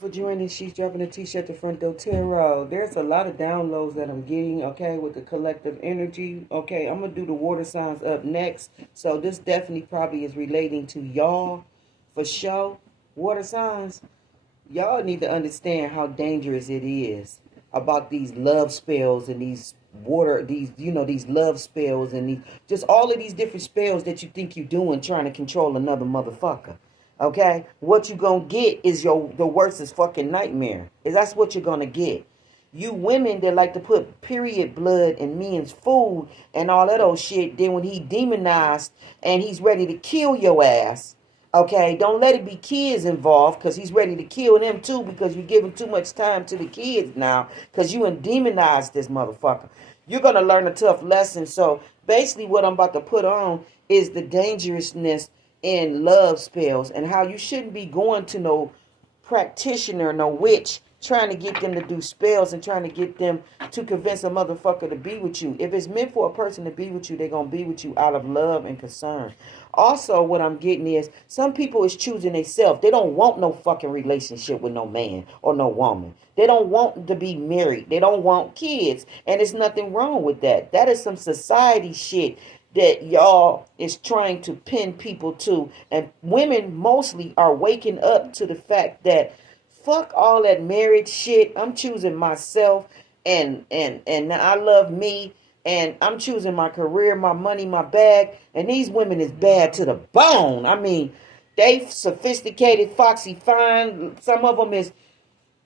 For joining. She's dropping a t-shirt at the front door tarot. There's a lot of downloads that I'm getting, okay, with the collective energy. Okay, I'm gonna do the water signs up next. So this definitely probably is relating to y'all for sure. Water signs, y'all need to understand how dangerous it is about these love spells and these water, these love spells and these just all of these different spells that you think you're doing trying to control another motherfucker. Okay, what you gonna get is the worstest fucking nightmare. Is that's what you're gonna get. You women that like to put period blood in men's food and all that old shit. Then when he demonized and he's ready to kill your ass, okay, don't let it be kids involved because he's ready to kill them too because you're giving too much time to the kids now because you demonized this motherfucker. You're gonna learn a tough lesson. So basically, what I'm about to put on is the dangerousness in love spells and how you shouldn't be going to no practitioner, no witch, trying to get them to do spells and trying to get them to convince a motherfucker to be with you. If it's meant for a person to be with you, they're going to be with you out of love and concern. Also, what I'm getting is some people is choosing themselves. They don't want no fucking relationship with no man or no woman. They don't want to be married. They don't want kids. And there's nothing wrong with that. That is some society shit that y'all is trying to pin people to. And women mostly are waking up to the fact that fuck all that marriage shit. I'm choosing myself and I love me and I'm choosing my career, my money, my bag. And these women is bad to the bone. I mean, they sophisticated, foxy, fine. Some of them is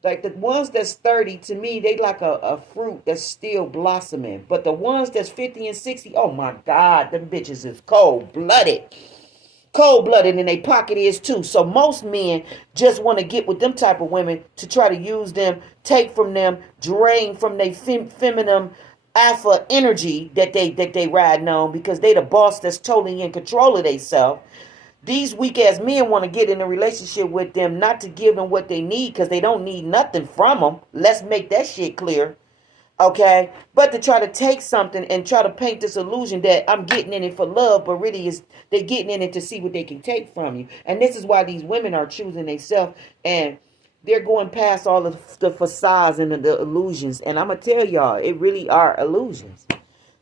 like the ones that's 30, to me, they like a fruit that's still blossoming. But the ones that's 50 and 60, oh my God, them bitches is cold blooded. Cold blooded, and they pocket is too. So most men just want to get with them type of women to try to use them, take from them, drain from their feminine alpha energy that they riding on because they the boss that's totally in control of themselves. These weak ass men want to get in a relationship with them, not to give them what they need because they don't need nothing from them. Let's make that shit clear. Okay, but to try to take something and try to paint this illusion that I'm getting in it for love, but really is they're getting in it to see what they can take from you. And this is why these women are choosing themselves and they're going past all of the facades and the illusions. And I'm gonna tell y'all, it really are illusions.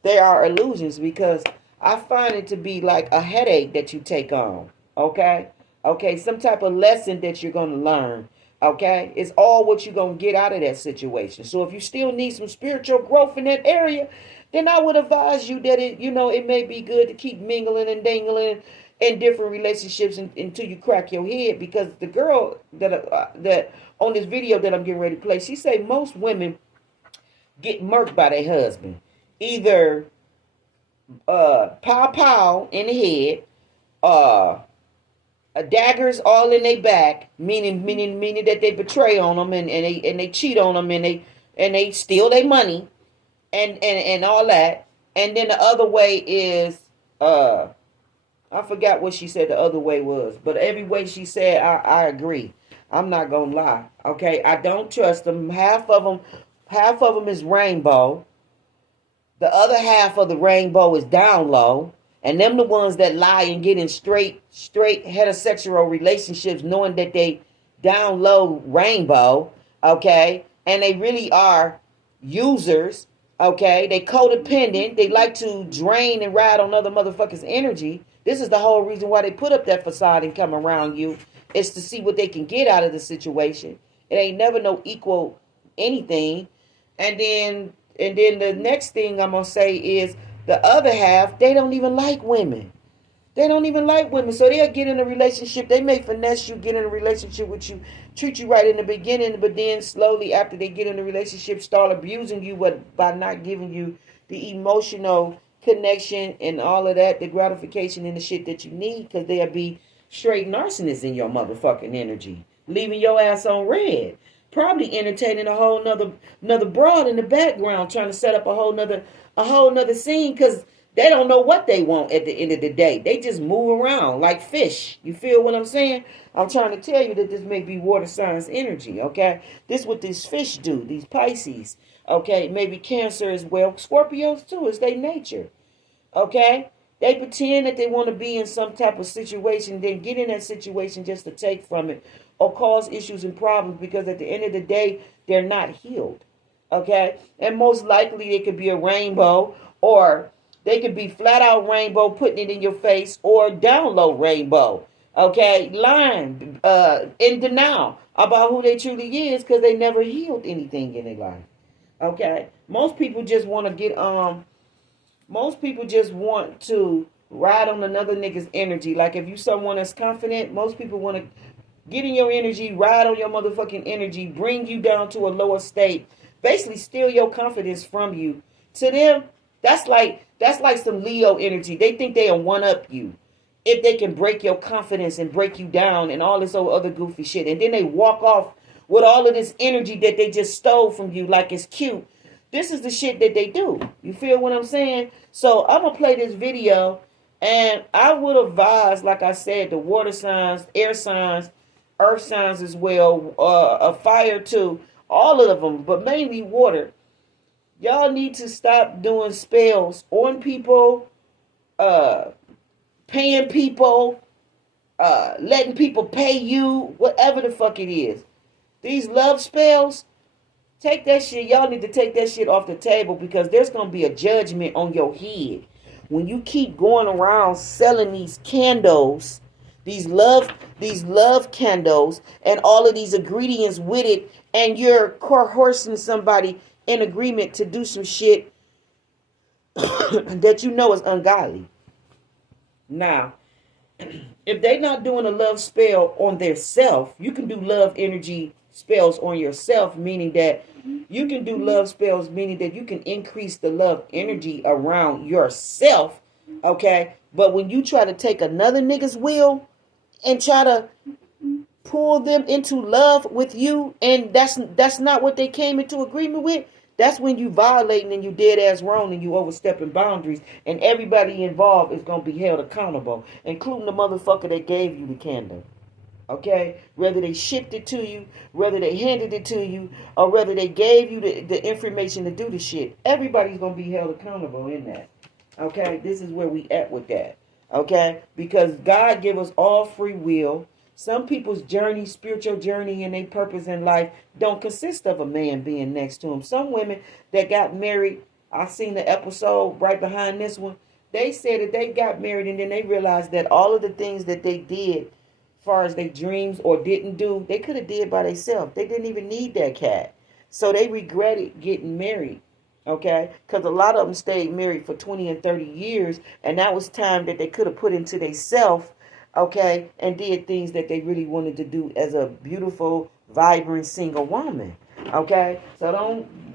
They are illusions because I find it to be like a headache that you take on. Okay, okay, some type of lesson that you're gonna learn. Okay, it's all what you're gonna get out of that situation. So if you still need some spiritual growth in that area, then I would advise you that it may be good to keep mingling and dangling in different relationships until you crack your head. Because the girl that on this video that I'm getting ready to play, she say most women get murked by their husband, either pow pow in the head, uh daggers all in their back, meaning that they betray on them and they cheat on them and they steal their money and all that. And then the other way is I forgot what she said the other way was, but every way she said I agree. I'm not gonna lie. Okay, I don't trust them. Half of them is rainbow. The other half of the rainbow is down low. And them the ones that lie and get in straight heterosexual relationships knowing that they down low rainbow, okay? And they really are users, okay? They codependent. They like to drain and ride on other motherfuckers' energy. This is the whole reason why they put up that facade and come around you. Is to see what they can get out of the situation. It ain't never no equal anything. And then the next thing I'm gonna say is the other half, they don't even like women. They don't even like women. So they'll get in a relationship. They may finesse you, get in a relationship with you, treat you right in the beginning, but then slowly after they get in a relationship, start abusing you by not giving you the emotional connection and all of that, the gratification and the shit that you need, because they'll be straight narcissists in your motherfucking energy, leaving your ass on red. Probably entertaining a whole another broad in the background, trying to set up a whole nother scene because they don't know what they want at the end of the day. They just move around like fish. You feel what I'm saying? I'm trying to tell you that this may be water signs energy, okay? This is what these fish do, these Pisces, okay? Maybe Cancer as well. Scorpios too, it's their nature, okay? They pretend that they want to be in some type of situation, then get in that situation just to take from it or cause issues and problems, because at the end of the day, they're not healed. Okay? And most likely they could be a rainbow, or they could be flat out rainbow, putting it in your face, or down low rainbow. Okay? Lying, in denial about who they truly is, because they never healed anything in their life. Okay? Most people just want to most people just want to ride on another nigga's energy. Like, if you someone that's confident, most people want to get in your energy, ride on your motherfucking energy, bring you down to a lower state, basically steal your confidence from you. To them, that's like some Leo energy. They think they'll one up you if they can break your confidence and break you down and all this other goofy shit. And then they walk off with all of this energy that they just stole from you like it's cute. This is the shit that they do. You feel what I'm saying? So I'm going to play this video, and I would advise, like I said, the water signs, air signs, earth signs as well, fire too, all of them, but mainly water. Y'all need to stop doing spells on people, paying people, letting people pay you, whatever the fuck it is. These love spells, take that shit. Y'all need to take that shit off the table, because there's going to be a judgment on your head. When you keep going around selling these candles, these love candles, and all of these ingredients with it, and you're coercing somebody in agreement to do some shit that you know is ungodly. Now, if they're not doing a love spell on their self, you can do love energy spells on yourself, meaning that you can do love spells, meaning that you can increase the love energy around yourself, okay? But when you try to take another nigga's will and try to pull them into love with you, and that's not what they came into agreement with, that's when you violating and you dead ass wrong and you overstepping boundaries, and everybody involved is going to be held accountable, including the motherfucker that gave you the candle. Okay, whether they shipped it to you, whether they handed it to you, or whether they gave you the information to do the shit, everybody's going to be held accountable in that. Okay, this is where we at with that. Okay, because God give us all free will. Some people's journey, spiritual journey, and their purpose in life don't consist of a man being next to them. Some women that got married, I seen the episode right behind this one, they said that they got married and then they realized that all of the things that they did, far as their dreams or didn't do, they could have did by themselves. They didn't even need that cat. So they regretted getting married. Okay? Because a lot of them stayed married for 20 and 30 years, and that was time that they could have put into themselves, okay, and did things that they really wanted to do as a beautiful, vibrant, single woman. Okay? So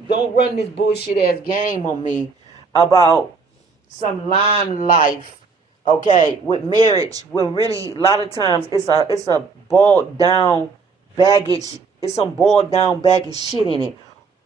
don't run this bullshit ass game on me about some line life. Okay, with marriage, when really a lot of times it's a boiled down baggage. It's some boiled down baggage shit in it,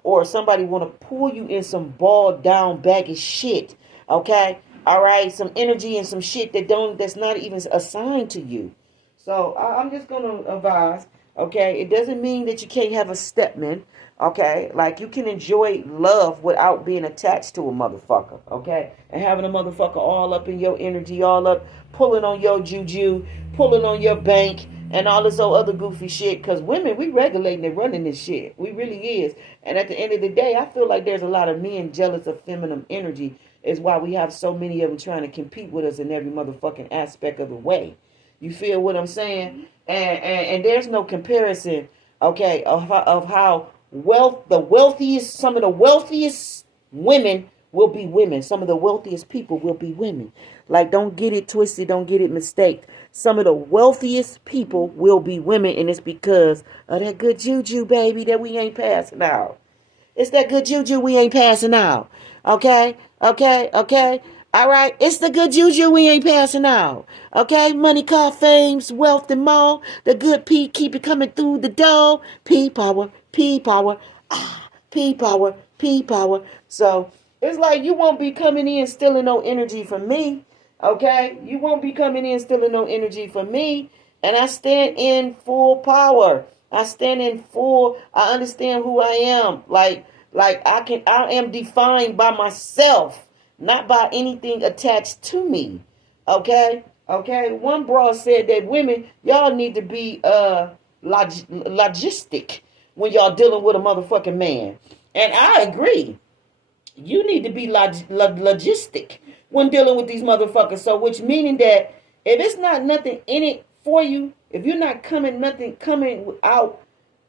or somebody want to pull you in some boiled down baggage shit. Okay, all right, some energy and some shit that's not even assigned to you. So I'm just gonna advise. Okay, it doesn't mean that you can't have a stepman. Okay, like you can enjoy love without being attached to a motherfucker. Okay, and having a motherfucker all up in your energy, all up, pulling on your juju, pulling on your bank, and all this other goofy shit. Because women, we regulating and running this shit. We really is. And at the end of the day, I feel like there's a lot of men jealous of feminine energy. Is why we have so many of them trying to compete with us in every motherfucking aspect of the way. You feel what I'm saying? And there's no comparison, okay, of how some of the wealthiest women will be women. Some of the wealthiest people will be women. Like, don't get it twisted. Don't get it mistaken. Some of the wealthiest people will be women, and it's because of that good juju, baby, that we ain't passing out. It's that good juju we ain't passing out. Okay? Okay? Okay? All right? It's the good juju we ain't passing out. Okay? Money, car, fames, wealth, and more. The good P keep it coming through the door. P power. P power. P power. P power. So, it's like you won't be coming in stealing no energy from me. Okay? You won't be coming in stealing no energy from me. And I stand in full power. I stand in full, I understand who I am. Like I am defined by myself, not by anything attached to me. Okay? Okay? One broad said that women, y'all need to be logistic when y'all dealing with a motherfucking man. And I agree. You need to be logistic when dealing with these motherfuckers. So, which meaning that if it's not nothing in it for you, if you're not coming out,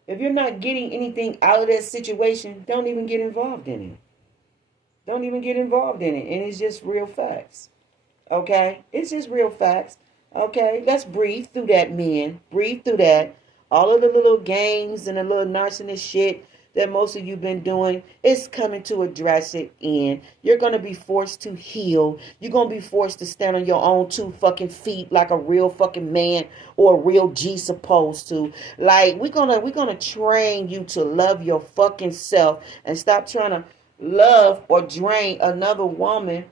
if you're not getting anything out of that situation, don't even get involved in it. Don't even get involved in it. And it's just real facts. Okay? It's just real facts. Okay? Let's breathe through that, men. Breathe through that. All of the little games and the little narcissist shit that most of you been doing is coming to a drastic end. You're going to be forced to heal. You're going to be forced to stand on your own 2 fucking feet like a real fucking man or a real G supposed to. Like, we're gonna train you to love your fucking self and stop trying to love or drain another woman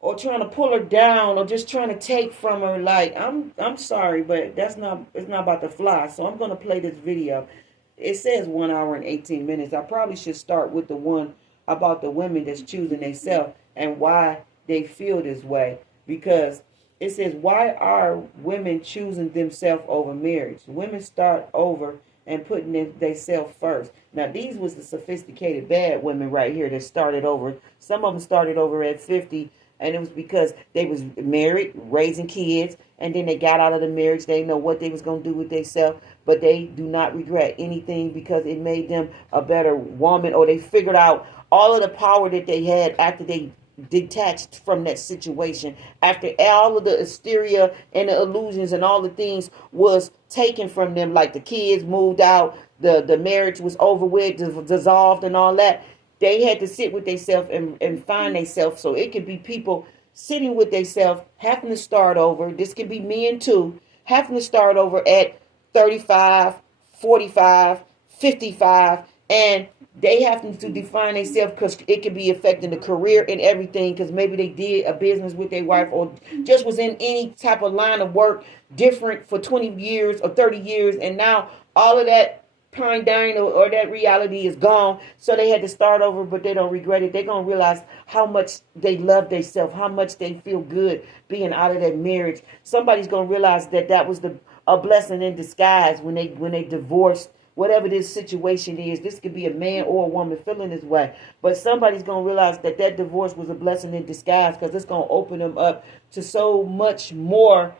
or trying to pull her down or just trying to take from her. Like, I'm sorry, but it's not about to fly. So I'm going to play this video. It says 1 hour and 18 minutes. I probably should start with the one about the women that's choosing themselves and why they feel this way. Because it says, why are women choosing themselves over marriage? Women start over and putting themselves first. Now, these was the sophisticated bad women right here that started over. Some of them started over at 50, and it was because they was married, raising kids, and then they got out of the marriage. They didn't know what they was going to do with themselves, but they do not regret anything because it made them a better woman, or they figured out all of the power that they had after they detached from that situation, after all of the hysteria and the illusions and all the things was taken from them, like the kids moved out, the marriage was over with, dissolved and all that. They had to sit with themselves and find themselves. So it could be people sitting with themselves, having to start over. This could be men too, having to start over at 35, 45, 55, and they have to define themselves because it could be affecting the career and everything, because maybe they did a business with their wife or just was in any type of line of work different for 20 years or 30 years, and now all of that pine dying or that reality is gone, so they had to start over, but they don't regret it. They're going to realize how much they love themselves, how much they feel good being out of that marriage. Somebody's going to realize that was a blessing in disguise when they divorced. Whatever this situation is, this could be a man or a woman feeling this way. But somebody's going to realize that divorce was a blessing in disguise, because it's going to open them up to so much more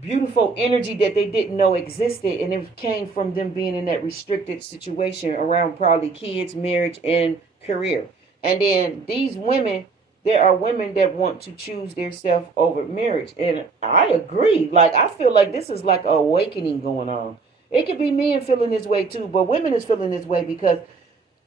beautiful energy that they didn't know existed. And it came from them being in that restricted situation around probably kids, marriage, and career. And then these women, there are women that want to choose themselves over marriage. And I agree. Like, I feel like this is like an awakening going on. It could be men feeling this way too, but women is feeling this way because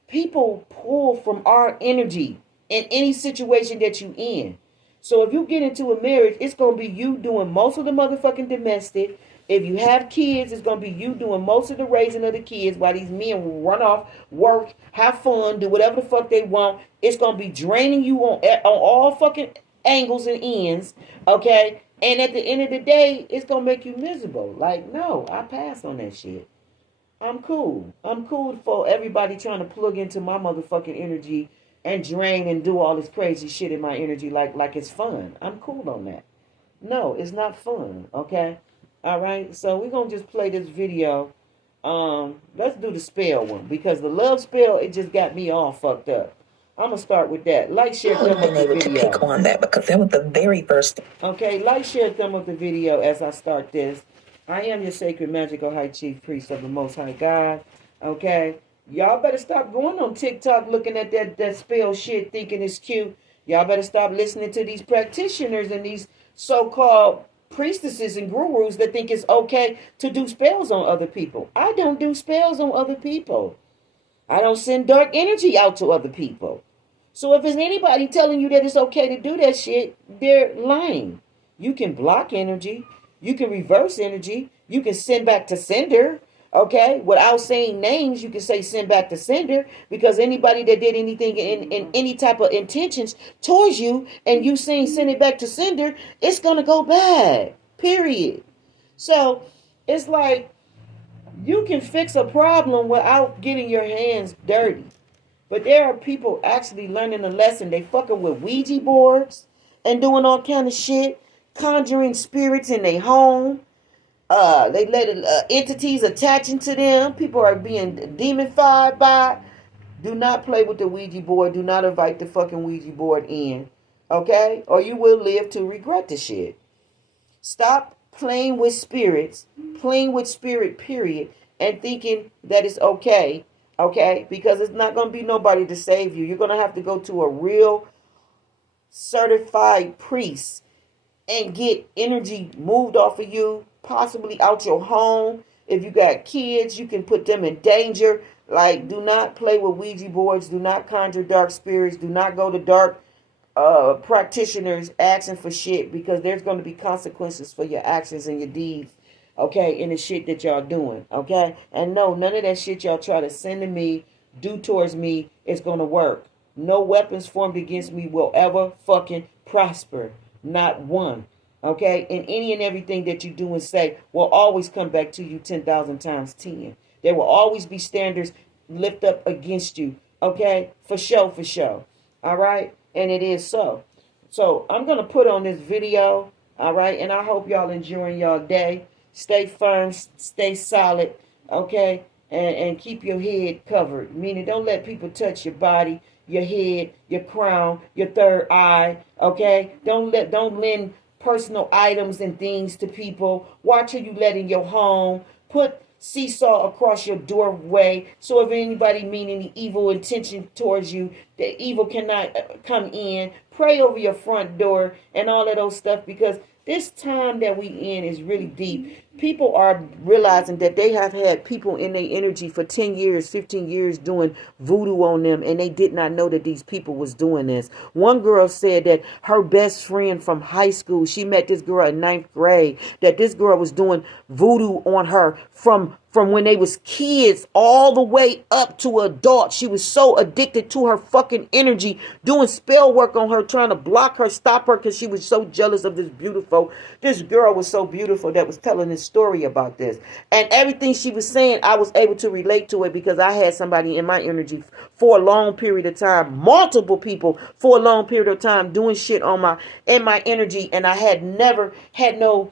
people pull from our energy in any situation that you in. So if you get into a marriage, it's going to be you doing most of the motherfucking domestic. If you have kids, it's going to be you doing most of the raising of the kids while these men will run off, work, have fun, do whatever the fuck they want. It's going to be draining you on all fucking angles and ends, okay? And at the end of the day, it's going to make you miserable. Like, no, I pass on that shit. I'm cool. I'm cool for everybody trying to plug into my motherfucking energy and drain and do all this crazy shit in my energy like it's fun. I'm cool on that. No, it's not fun, okay? All right? So we're going to just play this video. Let's do the spell one, because the love spell, it just got me all fucked up. I'm going to start with that. Like, share, thumb up the video. To pick on that because that was the very first. Okay, like, share, thumb up the video as I start this. I am your sacred, magical, high chief priest of the Most High God. Okay? Y'all better stop going on TikTok looking at that spell shit thinking it's cute. Y'all better stop listening to these practitioners and these so-called priestesses and gurus that think it's okay to do spells on other people. I don't do spells on other people. I don't send dark energy out to other people. So if there's anybody telling you that it's okay to do that shit, they're lying. You can block energy. You can reverse energy. You can send back to sender. Okay? Without saying names, you can say send back to sender, because anybody that did anything in any type of intentions towards you and you saying send it back to sender, it's going to go bad. Period. So it's like you can fix a problem without getting your hands dirty. But there are people actually learning a lesson. They fucking with Ouija boards and doing all kind of shit, conjuring spirits in their home, They let entities attaching to them. People are being demonified by. Do not play with the Ouija board. Do not invite the fucking Ouija board in. Okay? Or you will live to regret the shit. Stop playing with spirits, playing with spirit, period, and thinking that it's okay. Okay? Because it's not going to be nobody to save you. You're going to have to go to a real certified priest and get energy moved off of you, possibly out your home. If you got kids, you can put them in danger. Like, do not play with Ouija boards. Do not conjure dark spirits. Do not go to dark practitioners asking for shit, because there's going to be consequences for your actions and your deeds, okay, and the shit that y'all doing, okay? And no, none of that shit y'all try to send to me, do towards me, is going to work. No weapons formed against me will ever fucking prosper. Not one. Okay? And any and everything that you do and say will always come back to you 10,000 times 10. There will always be standards lift up against you. Okay? For sure, for sure. All right? And it is so. So I'm going to put on this video. All right? And I hope y'all enjoying y'all day. Stay firm. Stay solid. Okay? And keep your head covered. Meaning, don't let people touch your body, your head, your crown, your third eye. Okay? Don't lend personal items and things to people. Watch who you let in your home. Put seesaw across your doorway, so if anybody mean any evil intention towards you, the evil cannot come in. Pray over your front door and all of those stuff, because this time that we in is really deep. People are realizing that they have had people in their energy for 10 years, 15 years doing voodoo on them, and they did not know that these people was doing this. One girl said that her best friend from high school, she met this girl in 9th grade, that this girl was doing voodoo on her from when they was kids all the way up to adult. She was so addicted to her fucking energy, doing spell work on her, trying to block her, stop her, because she was so jealous of this girl was so beautiful that was telling this story about this. And everything she was saying, I was able to relate to it, because I had somebody in my energy for a long period of time, multiple people for a long period of time doing shit in my energy, and I had never had no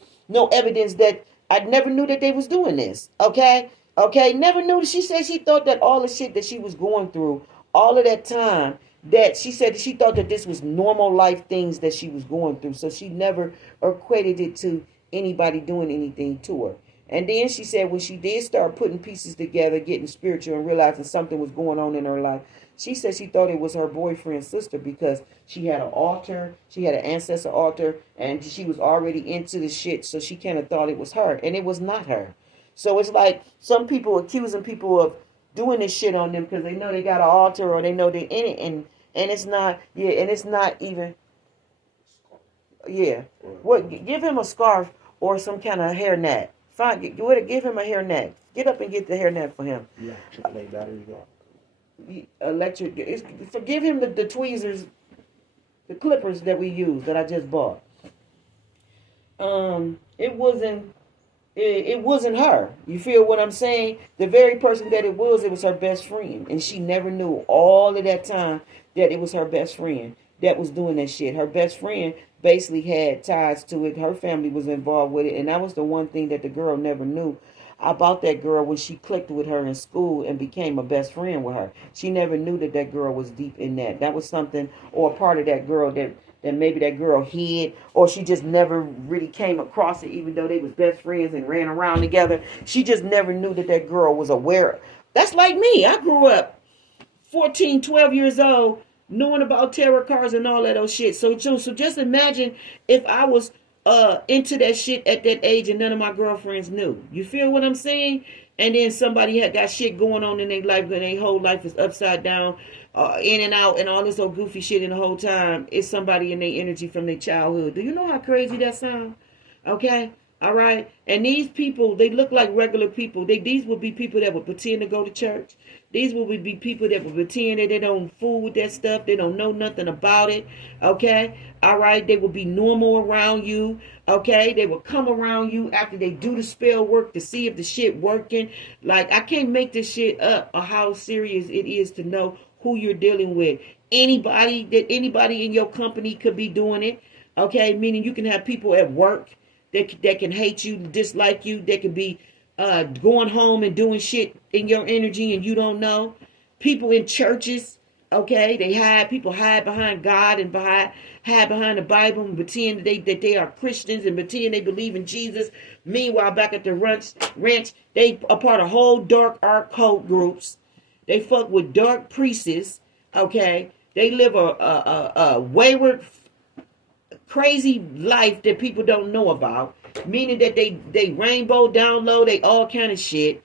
evidence that I never knew that they was doing this. Okay? Never knew. She said she thought that all the shit that she was going through, all of that time, that she said she thought that this was normal life things that she was going through. So she never equated it to anybody doing anything to her. And then she said when she did start putting pieces together, getting spiritual and realizing something was going on in her life, she said she thought it was her boyfriend's sister, because she had an altar, she had an ancestor altar, and she was already into the shit, so she kind of thought it was her, and it was not her. So it's like some people accusing people of doing this shit on them because they know they got an altar or they know they're in it, and it's not, yeah, and it's not even, yeah. What? Give him a scarf or some kind of hairnet. Fine, give him a hairnet. Get up and get the hairnet for him. Yeah, AAA batteries off. Electric. Forgive him the tweezers, the clippers that we use that I just bought. It wasn't her. You feel what I'm saying? The very person that it was her best friend, and she never knew all of that time that it was her best friend that was doing that shit. Her best friend basically had ties to it. Her family was involved with it, and that was the one thing that the girl never knew about that girl when she clicked with her in school and became a best friend with her. She never knew that that girl was deep in that. That was something, or a part of that girl that maybe that girl hid, or she just never really came across it, even though they was best friends and ran around together. She just never knew that that girl was aware. That's like me. I grew up 14, 12 years old, knowing about tarot cards and all that old shit. So just imagine if I was into that shit at that age and none of my girlfriends knew. You feel what I'm saying? And then somebody had got shit going on in their life, and their whole life is upside down, in and out, and all this old goofy shit, in the whole time it's somebody in their energy from their childhood. Do you know how crazy that sounds? Okay? All right? And these people, they look like regular people. These would be people that would pretend to go to church. These would be people that would pretend that they don't fool with that stuff. They don't know nothing about it. Okay? All right? They would be normal around you. Okay? They will come around you after they do the spell work to see if the shit working. Like, I can't make this shit up, or how serious it is to know who you're dealing with. Anybody in your company could be doing it. Okay? Meaning you can have people at work that can hate you, dislike you. They could be going home and doing shit in your energy and you don't know. People in churches, okay, people hide behind God and hide behind the Bible and pretend that they are Christians and pretend they believe in Jesus. Meanwhile, back at the ranch, they are part of whole dark occult groups. They fuck with dark priests, okay. They live a wayward, crazy life that people don't know about. Meaning that they rainbow down low, they all kind of shit.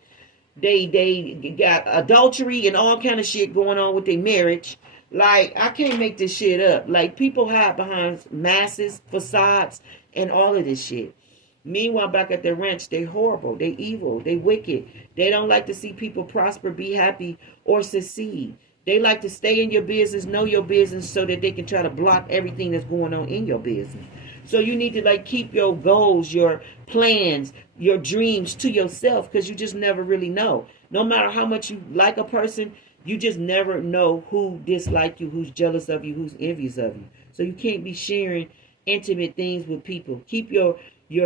They got adultery and all kind of shit going on with their marriage. Like, I can't make this shit up. Like, people hide behind masses, facades, and all of this shit. Meanwhile, back at the ranch, they horrible, they evil, they wicked. They don't like to see people prosper, be happy, or succeed. They like to stay in your business, know your business, so that they can try to block everything that's going on in your business. So you need to like keep your goals, your plans, your dreams to yourself, because you just never really know. No matter how much you like a person, you just never know who dislike you, who's jealous of you, who's envious of you. So you can't be sharing intimate things with people. Keep your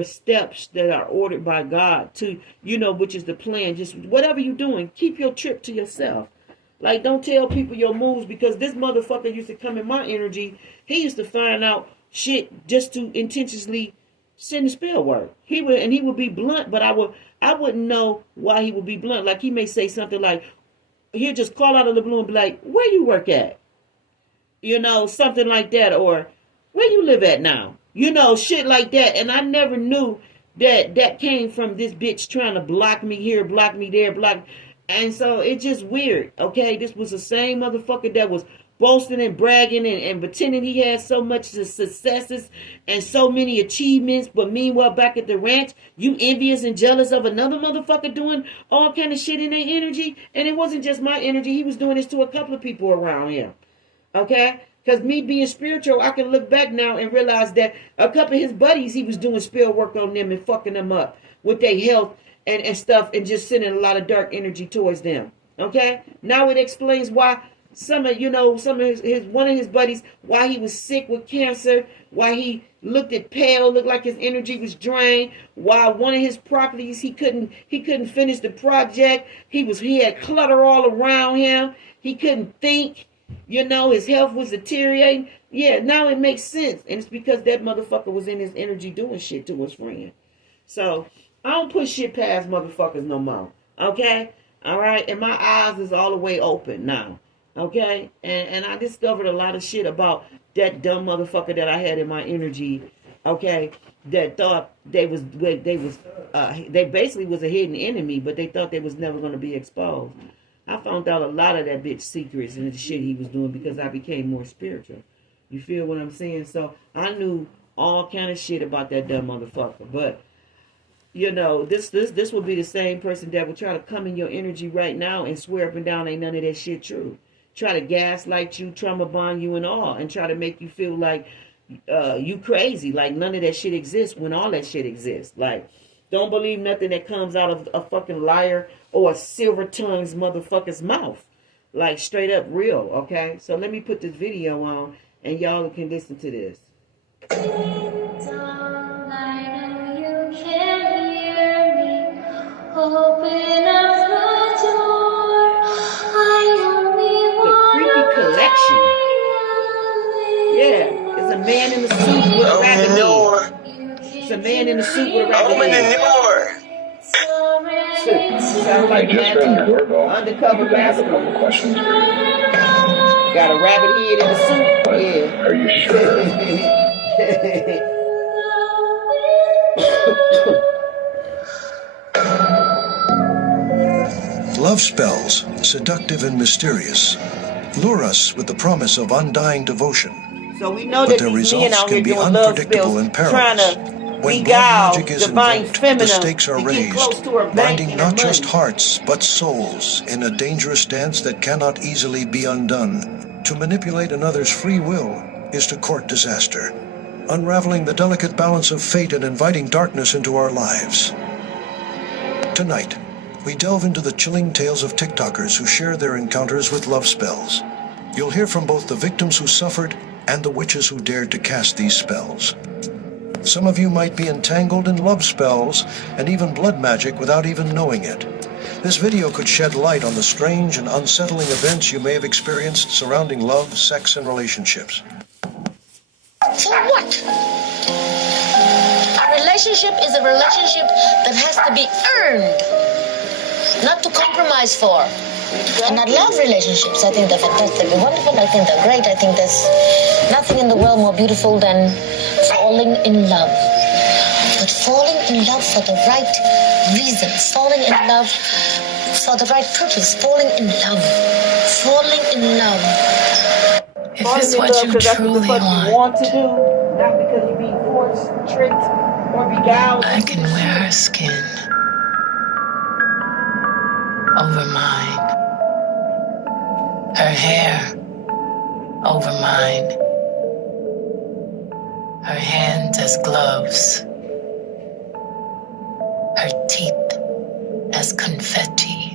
steps that are ordered by God to, which is the plan. Just whatever you're doing, keep your trip to yourself. Like, don't tell people your moves, because this motherfucker used to come in my energy. He used to find out shit just to intentionally send the spell work. He would be blunt, but I wouldn't know why he would be blunt. Like, he may say something like, he'll just call out of the blue and be like, where you work at? Something like that. Or where you live at now? Shit like that. And I never knew that came from this bitch trying to block me here, block me there, block. And so it's just weird, okay? This was the same motherfucker that was boasting and bragging and pretending he had so much successes and so many achievements. But meanwhile, back at the ranch, you envious and jealous of another motherfucker doing all kind of shit in their energy. And it wasn't just my energy. He was doing this to a couple of people around him, okay? Because me being spiritual, I can look back now and realize that a couple of his buddies, he was doing spell work on them and fucking them up with their health and stuff, and just sending a lot of dark energy towards them. Okay? Now it explains why one of his buddies, why he was sick with cancer, why he looked looked like his energy was drained, why one of his properties he couldn't finish the project. He had clutter all around him. He couldn't think. His health was deteriorating. Yeah, now it makes sense. And it's because that motherfucker was in his energy doing shit to his friend. So I don't put shit past motherfuckers no more. Okay? Alright? And my eyes is all the way open now. Okay? And I discovered a lot of shit about that dumb motherfucker that I had in my energy. Okay? That thought they basically was a hidden enemy, but they thought they was never going to be exposed. I found out a lot of that bitch secrets and the shit he was doing because I became more spiritual. You feel what I'm saying? So I knew all kind of shit about that dumb motherfucker. But this would be the same person that would try to come in your energy right now and swear up and down ain't none of that shit true. Try to gaslight you, trauma bond you and all, and try to make you feel like you crazy, like none of that shit exists when all that shit exists. Like, don't believe nothing that comes out of a fucking liar or a silver-tongued motherfucker's mouth. Like, straight up real, okay? So let me put this video on, and y'all can listen to this. Open up the door. The creepy collection. Yeah, it's a man in a suit with a rabbit head. It's a man in a suit with a rabbit head. Sounds like magic. Undercover master. Got a rabbit head in the suit. Yeah. Are you sure? Love spells, seductive and mysterious, lure us with the promise of undying devotion. So we know but that their these men results out here can be doing love unpredictable spells, and trying perilous. to When blood beguile magic is divine invoked, feminine the stakes are to get close raised, to her bank binding and her not just money. hearts, but souls in a dangerous dance that cannot easily be undone. To manipulate another's free will is to court disaster, unraveling the delicate balance of fate and inviting darkness into our lives. Tonight, we delve into the chilling tales of TikTokers who share their encounters with love spells. You'll hear from both the victims who suffered and the witches who dared to cast these spells. Some of you might be entangled in love spells and even blood magic without even knowing it. This video could shed light on the strange and unsettling events you may have experienced surrounding love, sex, and relationships. For what? A relationship is a relationship that has to be earned, not to compromise for. And I love relationships. I think they're fantastic, they're wonderful, I think they're great. I think there's nothing in the world more beautiful than falling in love. But falling in love for the right reasons, falling in love for the right purpose, falling in love. If it's what you truly want to do, not because you're being forced, tricked, or beguiled. I can wear her skin over mine, her hair over mine, her hands as gloves, her teeth as confetti,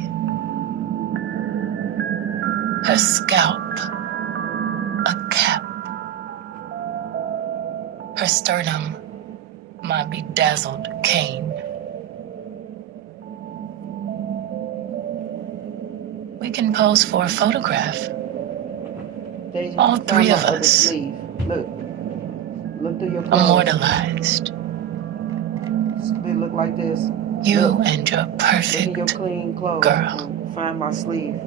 her scalp a cap, her sternum my bedazzled cane. We can pose for a photograph. Deja, All three find of my other us. sleeve. Look through your clothes. Immortalized. They look like this. You Look. and your Look in your perfect clean clothes. girl. Find my sleeve.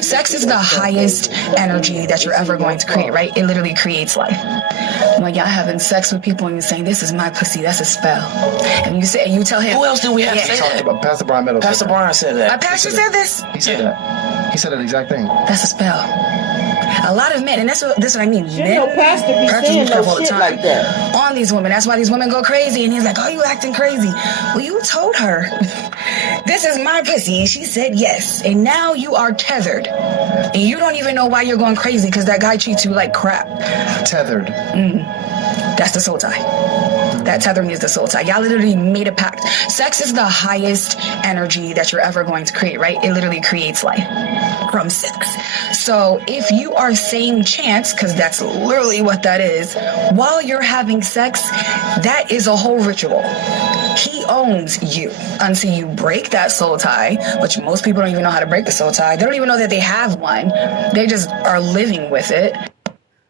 Sex is the highest energy that you're ever going to create, right? It literally creates life. When y'all having sex with people and you're saying, this is my pussy, that's a spell. And you tell him. Who else did we have Yeah. to say that? Pastor Brian Meadows. Pastor Brian said that. My pastor said this? He said that. He said that exact thing. That's a spell. A lot of men, and that's what I mean. Shouldn't no pastor be practice saying witchcraft no all the shit time like that? on these women. That's why these women go crazy. And he's like, oh, you acting crazy. Well, you told her, this is my pussy. And she said yes. And now you are tethered. And you don't even know why you're going crazy because that guy treats you like crap. Tethered. That's the soul tie. That tethering is the soul tie. Y'all literally made a pact. Sex is the highest energy that you're ever going to create, right? It literally creates life from sex. So if you are saying chants, because that's literally what that is, while you're having sex, that is a whole ritual. He owns you until you break that soul tie, which most people don't even know how to break the soul tie. They don't even know that they have one. They just are living with it.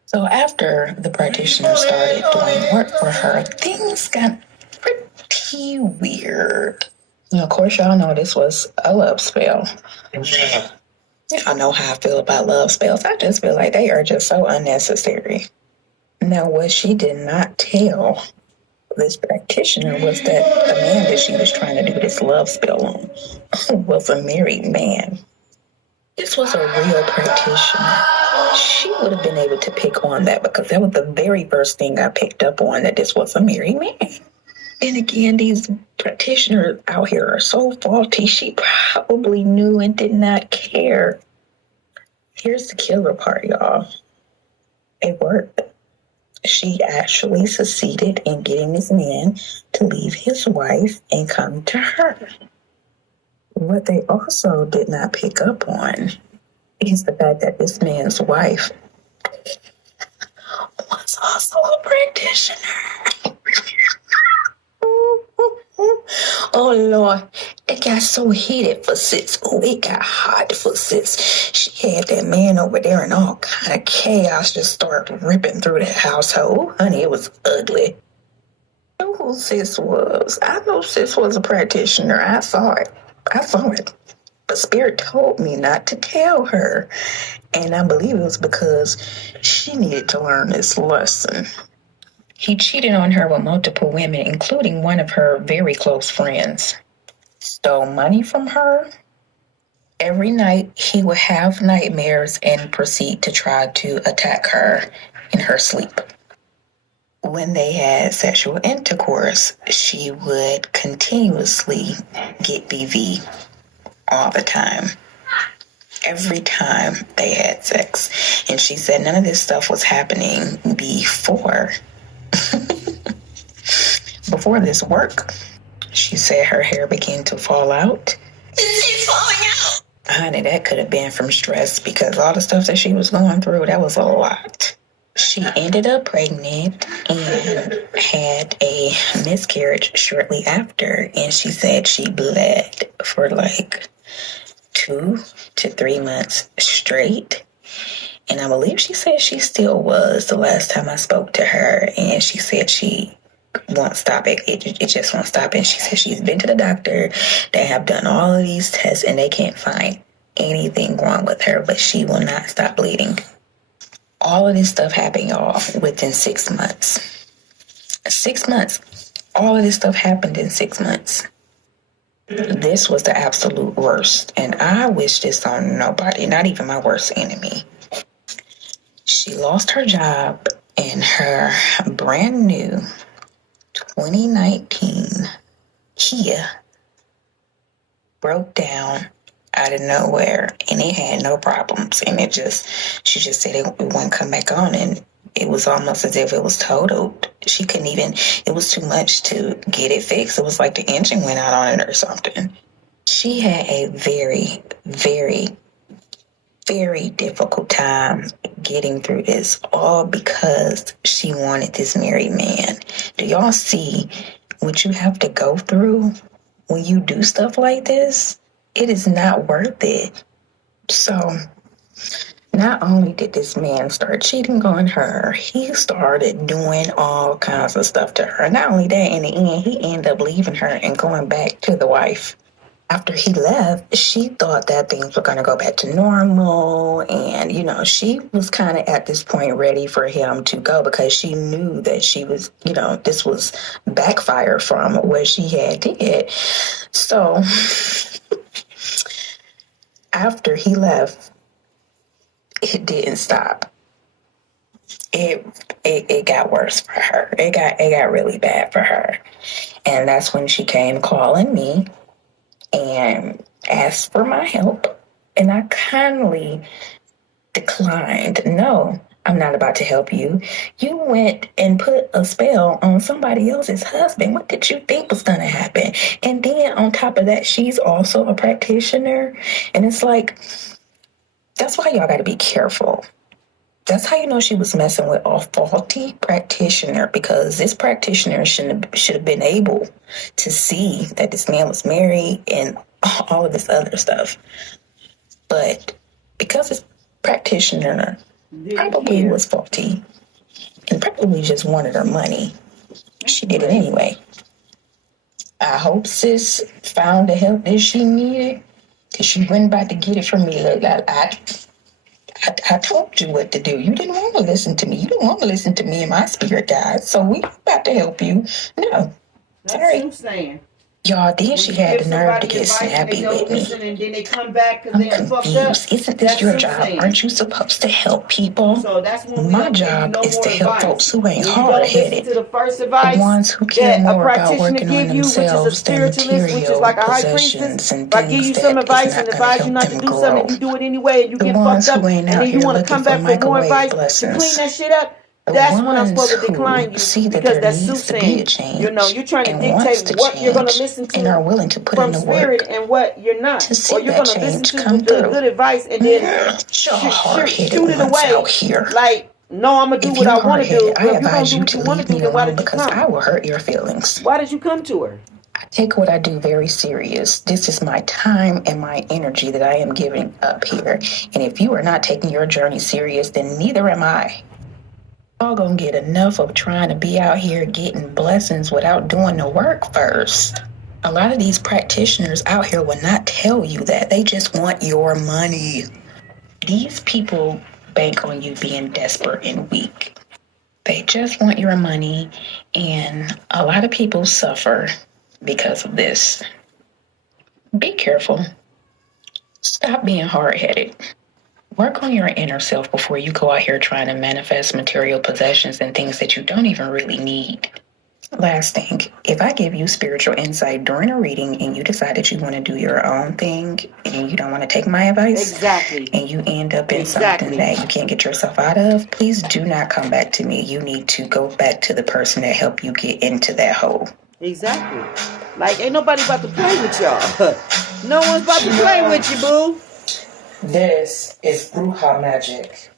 So after the practitioner started doing work for her, things got pretty weird. And of course, y'all know this was a love spell. Y'all know how I feel about love spells. I just feel like they are just so unnecessary. Now, what she did not tell this practitioner was that the man that she was trying to do this love spell on was a married man. This was a real practitioner. She would have been able to pick on that because that was the very first thing I picked up on, that this was a married man. Then again, these practitioners out here are so faulty. She probably knew and did not care. Here's the killer part, y'all. It worked. She actually succeeded in getting this man to leave his wife and come to her. What they also did not pick up on is the fact that this man's wife was also a practitioner. Oh, Lord. It got so heated for sis. Oh, it got hot for sis. She had that man over there and all kind of chaos just started ripping through the household. Honey, it was ugly. I know who sis was. I know sis was a practitioner. I saw it. But Spirit told me not to tell her. And I believe it was because she needed to learn this lesson. He cheated on her with multiple women, including one of her very close friends. Stole money from her. Every night, he would have nightmares and proceed to try to attack her in her sleep. When they had sexual intercourse, she would continuously get BV all the time. Every time they had sex. And she said none of this stuff was happening before this work. She said her hair began to fall out. It's falling out. Honey, that could have been from stress because all the stuff that she was going through, that was a lot. She ended up pregnant and had a miscarriage shortly after. And she said she bled for like 2 to 3 months straight. And I believe she said she still was the last time I spoke to her. And she said she won't stop it. It just won't stop. And she said she's been to the doctor. They have done all of these tests and they can't find anything wrong with her, but she will not stop bleeding. All of this stuff happened, y'all, within 6 months. 6 months. All of this stuff happened in 6 months. This was the absolute worst. And I wish this on nobody, not even my worst enemy. She lost her job and her brand new 2019 Kia broke down out of nowhere, and it had no problems. And she just said it wouldn't come back on, and it was almost as if it was totaled. She couldn't even, it was too much to get it fixed. It was like the engine went out on it or something. She had a very, very, very difficult time getting through this, all because she wanted this married man. Do y'all see what you have to go through when you do stuff like this? It is not worth it. So, not only did this man start cheating on her, he started doing all kinds of stuff to her. Not only that, in the end, he ended up leaving her and going back to the wife. After he left, she thought that things were going to go back to normal. And, she was kind of at this point ready for him to go because she knew that she was, this was backfire from what she had did. So after he left, it didn't stop. It got worse for her. It got really bad for her. And that's when she came calling me and asked for my help. And I kindly declined. No, I'm not about to help you. You went and put a spell on somebody else's husband. What did you think was going to happen? And then on top of that, she's also a practitioner. And it's like, that's why y'all got to be careful. That's how you know she was messing with a faulty practitioner, because this practitioner should have been able to see that this man was married and all of this other stuff. But because this practitioner probably was faulty and probably just wanted her money, she did it anyway. I hope sis found the help that she needed, because she wasn't about to get it from me. I told you what to do. You didn't want to listen to me. You didn't want to listen to me and my spirit guide. So we about to help you. No. Sorry. That's what I'm saying. Y'all, then she had the nerve to get snappy with me. And then they come back I'm confused. Isn't this your job? Aren't you supposed to help people? So that's my job is to help folks who ain't hard-headed. The ones who care more about working on themselves than material possessions and things that is not going to help them grow. The ones who ain't out here looking for microwave blessings. Clean that shit up. That's when I'm supposed to decline you, see that because there that's needs to be a change, you're trying to dictate what you're going to listen to and are willing to put from in the spirit work and what you're not, to see or you're that going to listen change to come the through. good advice and then hard-headed shoot it ones away. out here. Like, no, I'm gonna do what I want to do. I advise you to leave me alone because I will hurt your feelings. Why did you come to her? I take what I do very serious. This is my time and my energy that I am giving up here. And if you are not taking your journey serious, then neither am I. Y'all gonna get enough of trying to be out here getting blessings without doing the work first. A lot of these practitioners out here will not tell you that. They just want your money. These people bank on you being desperate and weak. They just want your money, and a lot of people suffer because of this. Be careful. Stop being hard-headed. Work on your inner self before you go out here trying to manifest material possessions and things that you don't even really need. Last thing, if I give you spiritual insight during a reading and you decide that you want to do your own thing and you don't want to take my advice, and you end up in something that you can't get yourself out of, please do not come back to me. You need to go back to the person that helped you get into that hole. Exactly. Like, ain't nobody about to play with y'all. No one's about to play with you, boo. This is Bruja Magic.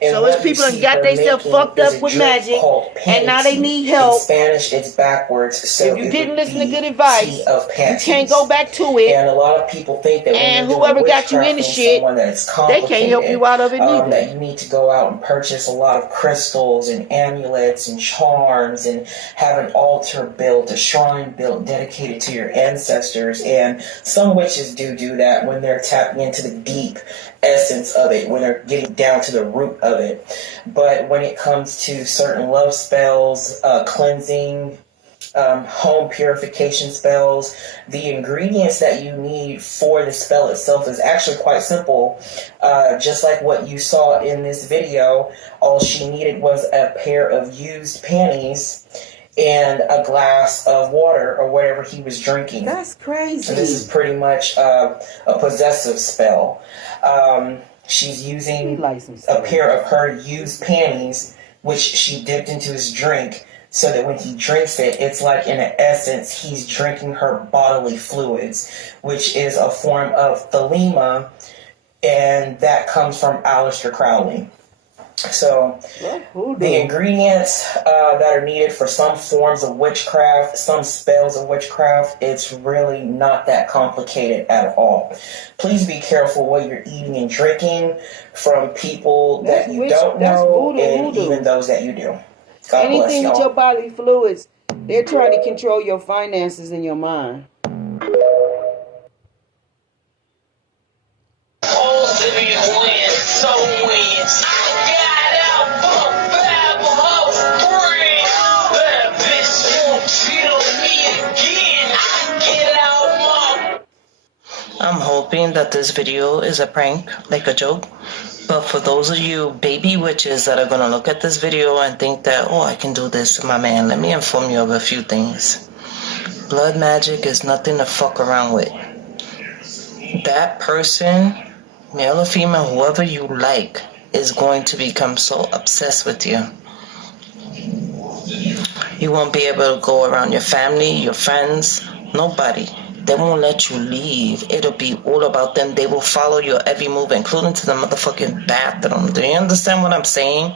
And So what it's people you that see got her themselves making fucked is up a with drink magic, called and now penny they need tea. help. In Spanish, it's backwards, so If you it didn't would listen to be good tea advice, of you panties. can't go back to it. And a lot of people think that when And you're whoever doing got you into witchcrafting shit, someone that it's they can't help you complicated, out of it neither. that you need to go out and purchase a lot of crystals and amulets and charms and have an altar built, a shrine built dedicated to your ancestors. And some witches do that when they're tapping into the deep essence of it, when they're getting down to the root of it. But when it comes to certain love spells, cleansing, home purification spells, the ingredients that you need for the spell itself is actually quite simple. Just like what you saw in this video, all she needed was a pair of used panties and a glass of water or whatever he was drinking. That's crazy. And this is pretty much a possessive spell. She's using a pair of her used panties, which she dipped into his drink, so that when he drinks it, it's like in an essence, he's drinking her bodily fluids, which is a form of thelema, and that comes from Aleister Crowley. So the ingredients that are needed for some forms of witchcraft, some spells of witchcraft, it's really not that complicated at all. Please be careful what you're eating and drinking from people that you don't know and even those that you do. God Anything bless y'all. with your bodily fluids, they're trying to control your finances and your mind. I'm hoping that this video is a prank, like a joke. But for those of you baby witches that are going to look at this video and think that, oh, I can do this to my man, let me inform you of a few things. Blood magic is nothing to fuck around with. That person, male or female, whoever you like, is going to become so obsessed with you. You won't be able to go around your family, your friends, nobody. They won't let you leave. It'll be all about them. They will follow your every move, including to the motherfucking bathroom. Do you understand what I'm saying?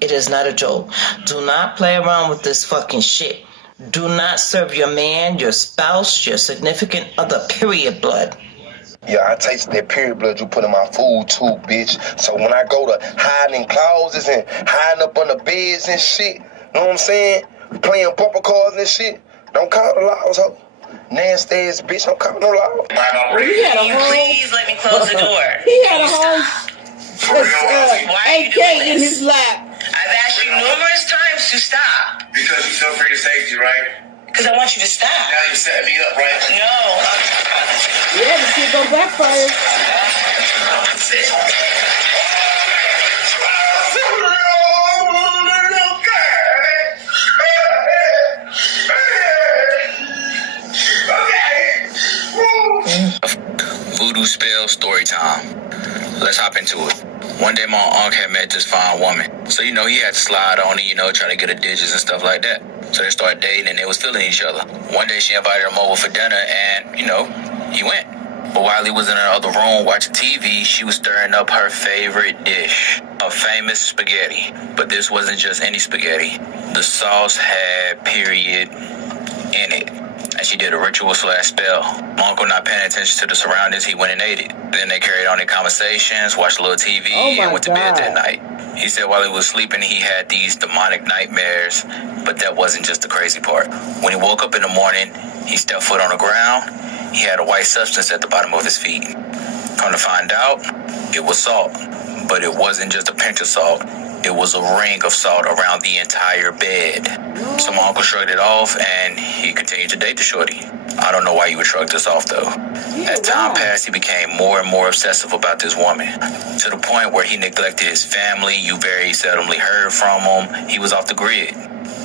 It is not a joke. Do not play around with this fucking shit. Do not serve your man, your spouse, your significant other, period, blood. Yeah, I taste that period blood you put in my food too, bitch. So when I go to hiding in closets and hiding up under beds and shit, know what I'm saying? Playing bumper cars and shit, don't call the laws, ho. Nasty ass bitch, I'm calling no laws. Please let me close the door. He had a whole AK in his lap. I've asked you numerous times to stop. Because you're so afraid of safety, right? Because I want you to stop. Now you're setting me up, right? No. Yeah, the shit gon' backfire. Voodoo spell story time. Let's hop into it. One day my uncle had met this fine woman. So, he had to slide on it, try to get her digits and stuff like that. So they started dating and they was feeling each other. One day she invited him over for dinner and, he went. But while he was in another room watching TV, she was stirring up her favorite dish, a famous spaghetti. But this wasn't just any spaghetti. The sauce had period in it. And she did a ritual/spell. My uncle, not paying attention to the surroundings, he went and ate it. Then they carried on their conversations, watched a little TV, and went to bed that night. He said while he was sleeping, he had these demonic nightmares, but that wasn't just the crazy part. When he woke up in the morning, he stepped foot on the ground. He had a white substance at the bottom of his feet. Come to find out, it was salt. But it wasn't just a pinch of salt. It was a ring of salt around the entire bed. So my uncle shrugged it off, and he continued to date the shorty. I don't know why you would shrug this off, though. As time passed, he became more and more obsessive about this woman, to the point where he neglected his family. You very seldomly heard from him. He was off the grid.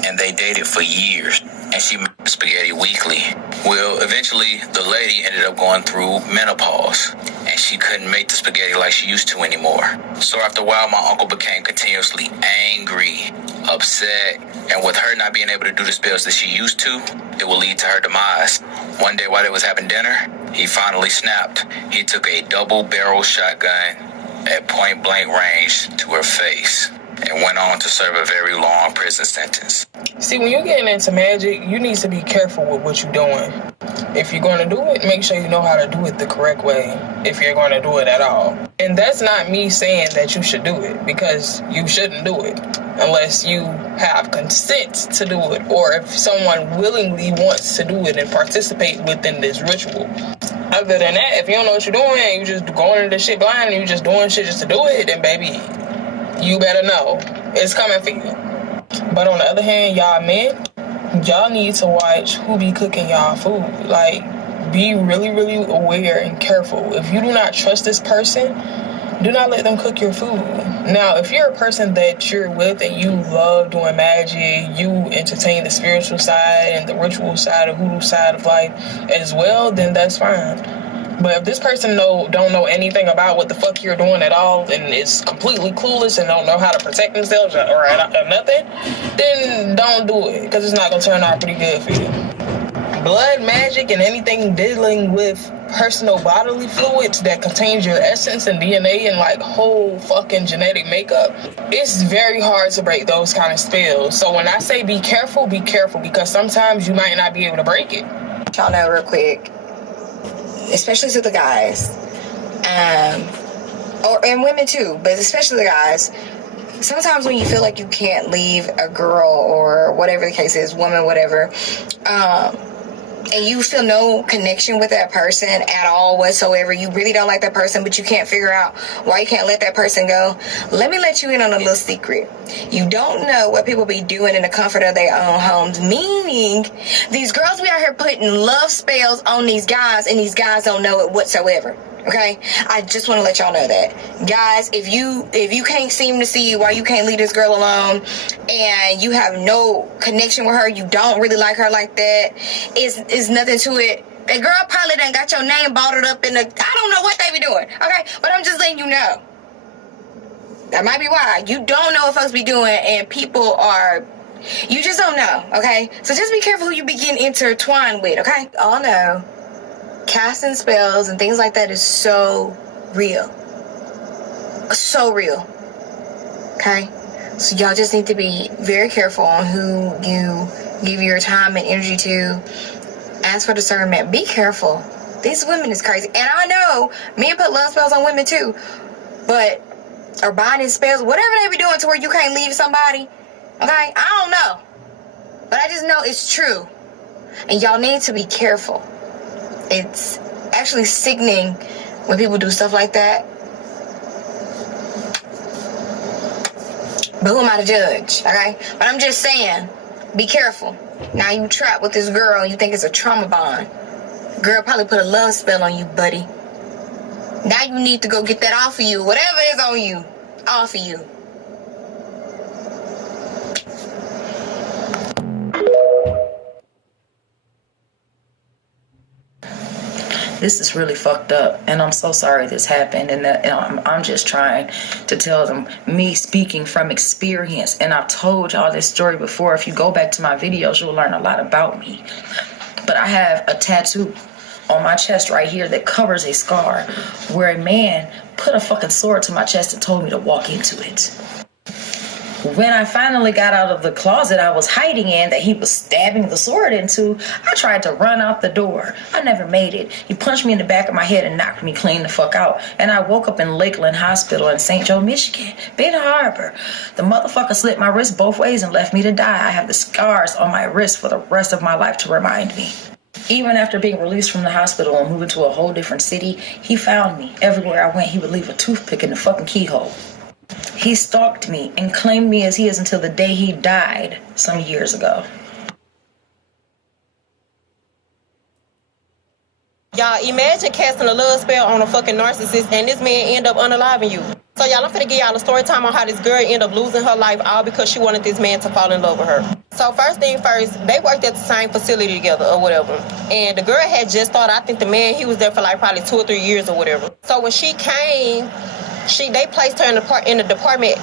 And they dated for years. And she made spaghetti weekly. Well, eventually, the lady ended up going through menopause. And she couldn't make the spaghetti like she used to anymore. So after a while, my uncle became continuously angry, upset, and with her not being able to do the spells that she used to, it would lead to her demise. One day while they was having dinner, he finally snapped. He took a double-barrel shotgun at point blank range to her face and went on to serve a very long prison sentence. See, when you're getting into magic, you need to be careful with what you're doing. If you're going to do it, make sure you know how to do it the correct way, if you're going to do it at all. And that's not me saying that you should do it, because you shouldn't do it unless you have consent to do it, or if someone willingly wants to do it and participate within this ritual. Other than that, if you don't know what you're doing and you just going into shit blind and you just doing shit just to do it, then baby, you better know it's coming for you. But on the other hand, y'all men, y'all need to watch who be cooking y'all food. Like, be really, really aware and careful. If you do not trust this person, do not let them cook your food. Now, if you're a person that you're with and you love doing magic, you entertain the spiritual side and the ritual side, the hoodoo side of life as well, then that's fine. But if this person don't know anything about what the fuck you're doing at all and is completely clueless and don't know how to protect themselves or nothing, then don't do it, because it's not going to turn out pretty good for you. Blood magic and anything dealing with personal bodily fluids that contains your essence and DNA and like whole fucking genetic makeup, it's very hard to break those kind of spells. So when I say be careful, because sometimes you might not be able to break it. Y'all know real quick, especially to the guys, and women too, but especially the guys, sometimes when you feel like you can't leave a girl or whatever the case is, woman, whatever, and you feel no connection with that person at all whatsoever, you really don't like that person, but you can't figure out why you can't let that person go, let me let you in on a little secret. You don't know what people be doing in the comfort of their own homes, meaning these girls be out here putting love spells on these guys, and these guys don't know it whatsoever. Okay, I just want to let y'all know that, guys. If you can't seem to see why you can't leave this girl alone, and you have no connection with her, you don't really like her like that, is nothing to it. The girl probably done got your name bottled up in the, I don't know what they be doing. Okay, but I'm just letting you know. That might be why you don't know what folks be doing, and people are. You just don't know. Okay, so just be careful who you be getting intertwined with. Okay, all know. Casting spells and things like that is so real. So real. Okay? So y'all just need to be very careful on who you give your time and energy to. As for discernment, be careful. These women is crazy. And I know men put love spells on women too. But, or binding spells, whatever they be doing to where you can't leave somebody. Okay? I don't know. But I just know it's true. And y'all need to be careful. It's actually sickening when people do stuff like that. But who am I to judge, okay? But I'm just saying, be careful. Now you trapped with this girl and you think it's a trauma bond. Girl probably put a love spell on you, buddy. Now you need to go get that off of you. Whatever is on you, off of you. This is really fucked up, and I'm so sorry this happened, and I'm just trying to tell them, me speaking from experience, and I've told y'all this story before. If you go back to my videos, you'll learn a lot about me. But I have a tattoo on my chest right here that covers a scar where a man put a fucking sword to my chest and told me to walk into it. When I finally got out of the closet I was hiding in that he was stabbing the sword into, I tried to run out the door. I never made it. He punched me in the back of my head and knocked me clean the fuck out. And I woke up in Lakeland Hospital in St. Joe, Michigan, Big Harbor. The motherfucker slit my wrist both ways and left me to die. I have the scars on my wrist for the rest of my life to remind me. Even after being released from the hospital and moving to a whole different city, he found me. Everywhere I went, he would leave a toothpick in the fucking keyhole. He stalked me and claimed me as his until the day he died some years ago. Y'all imagine casting a love spell on a fucking narcissist and this man end up unaliving you. So y'all, I'm finna give y'all a story time on how this girl ended up losing her life all because she wanted this man to fall in love with her. So first thing first, they worked at the same facility together or whatever. And the girl had just started, I think the man, he was there for like probably 2 or 3 years or whatever. So when she came they placed her in the department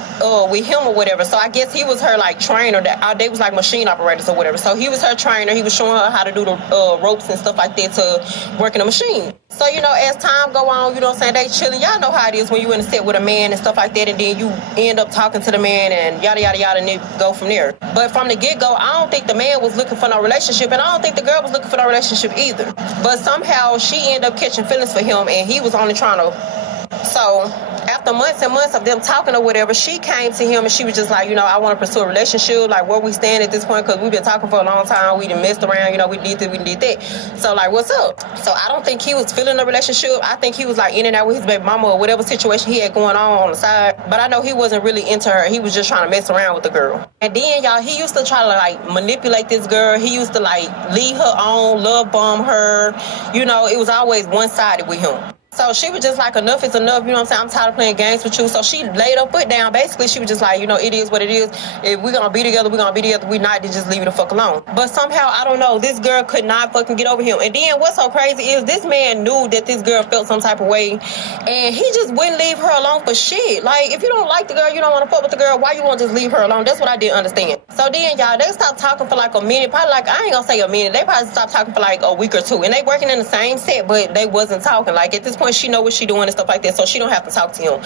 with him or whatever. So I guess he was her like trainer. They was like machine operators or whatever. So he was her trainer. He was showing her how to do the ropes and stuff like that to work in the machine. So, you know, as time go on, you know what I'm saying, they chilling. Y'all know how it is when you in a set with a man and stuff like that, and then you end up talking to the man and yada, yada, yada, and then go from there. But from the get-go, I don't think the man was looking for no relationship, and I don't think the girl was looking for no relationship either. But somehow she ended up catching feelings for him, and he was only trying to... So... after months and months of them talking or whatever, she came to him and she was just like, you know, I want to pursue a relationship, like where we stand at this point, because we've been talking for a long time, we done messed around, you know, we did this, we did that. So like, what's up? So I don't think he was feeling a relationship. I think he was like in and out with his baby mama or whatever situation he had going on the side. But I know he wasn't really into her. He was just trying to mess around with the girl. And then, y'all, he used to try to like manipulate this girl. He used to like lead her on, love bomb her. You know, it was always one-sided with him. So she was just like, enough is enough, you know what I'm saying? I'm tired of playing games with you. So she laid her foot down. Basically, she was just like, you know, it is what it is. If we're going to be together, we're going to be together. We not, then just leave it the fuck alone. But somehow, I don't know, this girl could not fucking get over him. And then what's so crazy is this man knew that this girl felt some type of way. And he just wouldn't leave her alone for shit. Like, if you don't like the girl, you don't want to fuck with the girl, why you won't just leave her alone? That's what I didn't understand. So then, y'all, they stopped talking for like a minute. Probably like, I ain't going to say a minute. They probably stopped talking for like a week or two. And they working in the same set, but they wasn't talking. Like, at this point, she know what she doing and stuff like that, so she don't have to talk to him.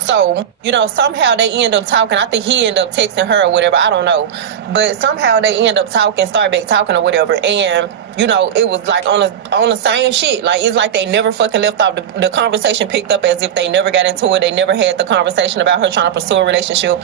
So, you know, somehow they end up talking. I think he ended up texting her or whatever, I don't know. But somehow they end up talking, start back talking or whatever, and, you know, it was like on the same shit. Like, it's like they never fucking left off. The conversation picked up as if they never got into it. They never had the conversation about her trying to pursue a relationship.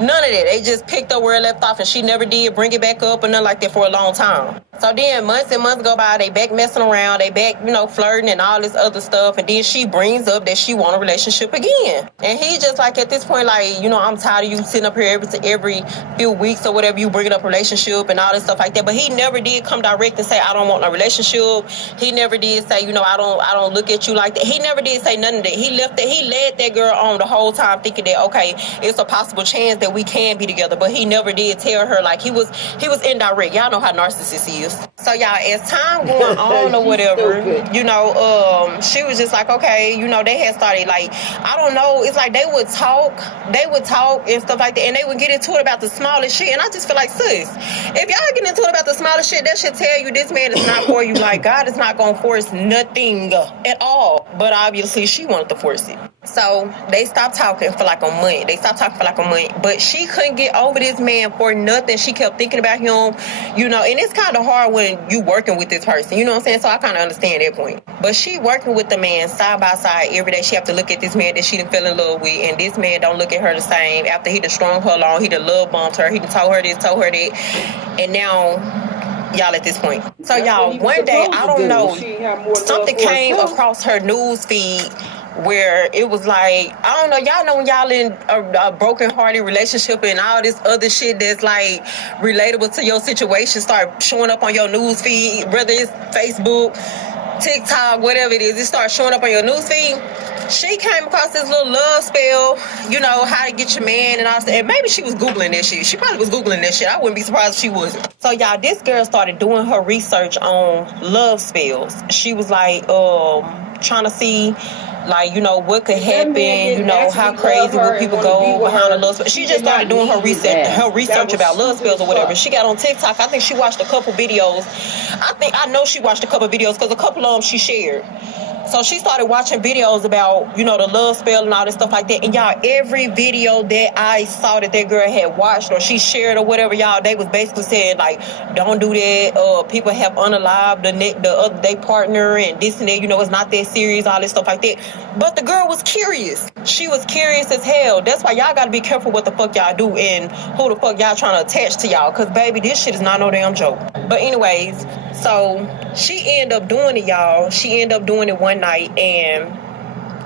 None of that. They just picked up where it left off, and she never did bring it back up or nothing like that for a long time. So then months and months go by, they back messing around, they back, you know, flirting and all this other stuff, and then she brings up that she want a relationship again. And he just like, at this point, like, you know, I'm tired of you sitting up here every few weeks or whatever, you bringing up a relationship and all this stuff like that. But he never did come direct and say, I don't want a relationship. He never did say, you know, I don't look at you like that. He never did say none of that. He led that girl on the whole time thinking that, okay, it's a possible chance that we can be together. But he never did tell her, like, he was indirect. Y'all know how narcissist he is. So y'all, as time going on or whatever, you know, she was just like, okay, you know, they had started, like, I don't know, it's like they would talk and stuff like that, and they would get into it about the smallest shit, and I just feel like, sis, if y'all get into it about the smallest shit, that should tell you this man is not for you. Like, God is not gonna force nothing at all. But obviously she wanted to force it. So they stopped talking for like a month. But she couldn't get over this man for nothing. She kept thinking about him, you know, and it's kind of hard when you working with this person, you know what I'm saying? So I kind of understand that point. But she working with the man side by side every day. She have to look at this man that she done fell in love with, and this man don't look at her the same. After he done strung her along, he done love bombed her, he done told her this, told her that, and now y'all at this point. So y'all, one day, I don't know, something came across her news feed where it was like, I don't know, y'all know when y'all in a broken-hearted relationship and all this other shit that's like relatable to your situation start showing up on your news feed, whether it's Facebook, TikTok, whatever it is, it starts showing up on your news feed. She came across this little love spell, you know, how to get your man and all that. And maybe she was Googling that shit. She probably was Googling that shit. I wouldn't be surprised if she wasn't. So, y'all, this girl started doing her research on love spells. She was like, trying to see, like, you know, what could happen, you know, how crazy will people go behind a love spell. She just started doing her research about love spells or whatever. She got on TikTok. I think she watched a couple videos. I know she watched a couple videos because a couple of them she shared. So she started watching videos about, you know, the love spell and all this stuff like that. And y'all, every video that I saw that girl had watched or she shared or whatever, y'all, they was basically saying, like, don't do that. People have unalived their partner and this and that. You know, it's not that serious, all this stuff like that. But the girl was curious. She was curious as hell. That's why y'all got to be careful what the fuck y'all do and who the fuck y'all trying to attach to y'all. Because, baby, this shit is not no damn joke. But anyways, so she ended up doing it, y'all. She ended up doing it one night, and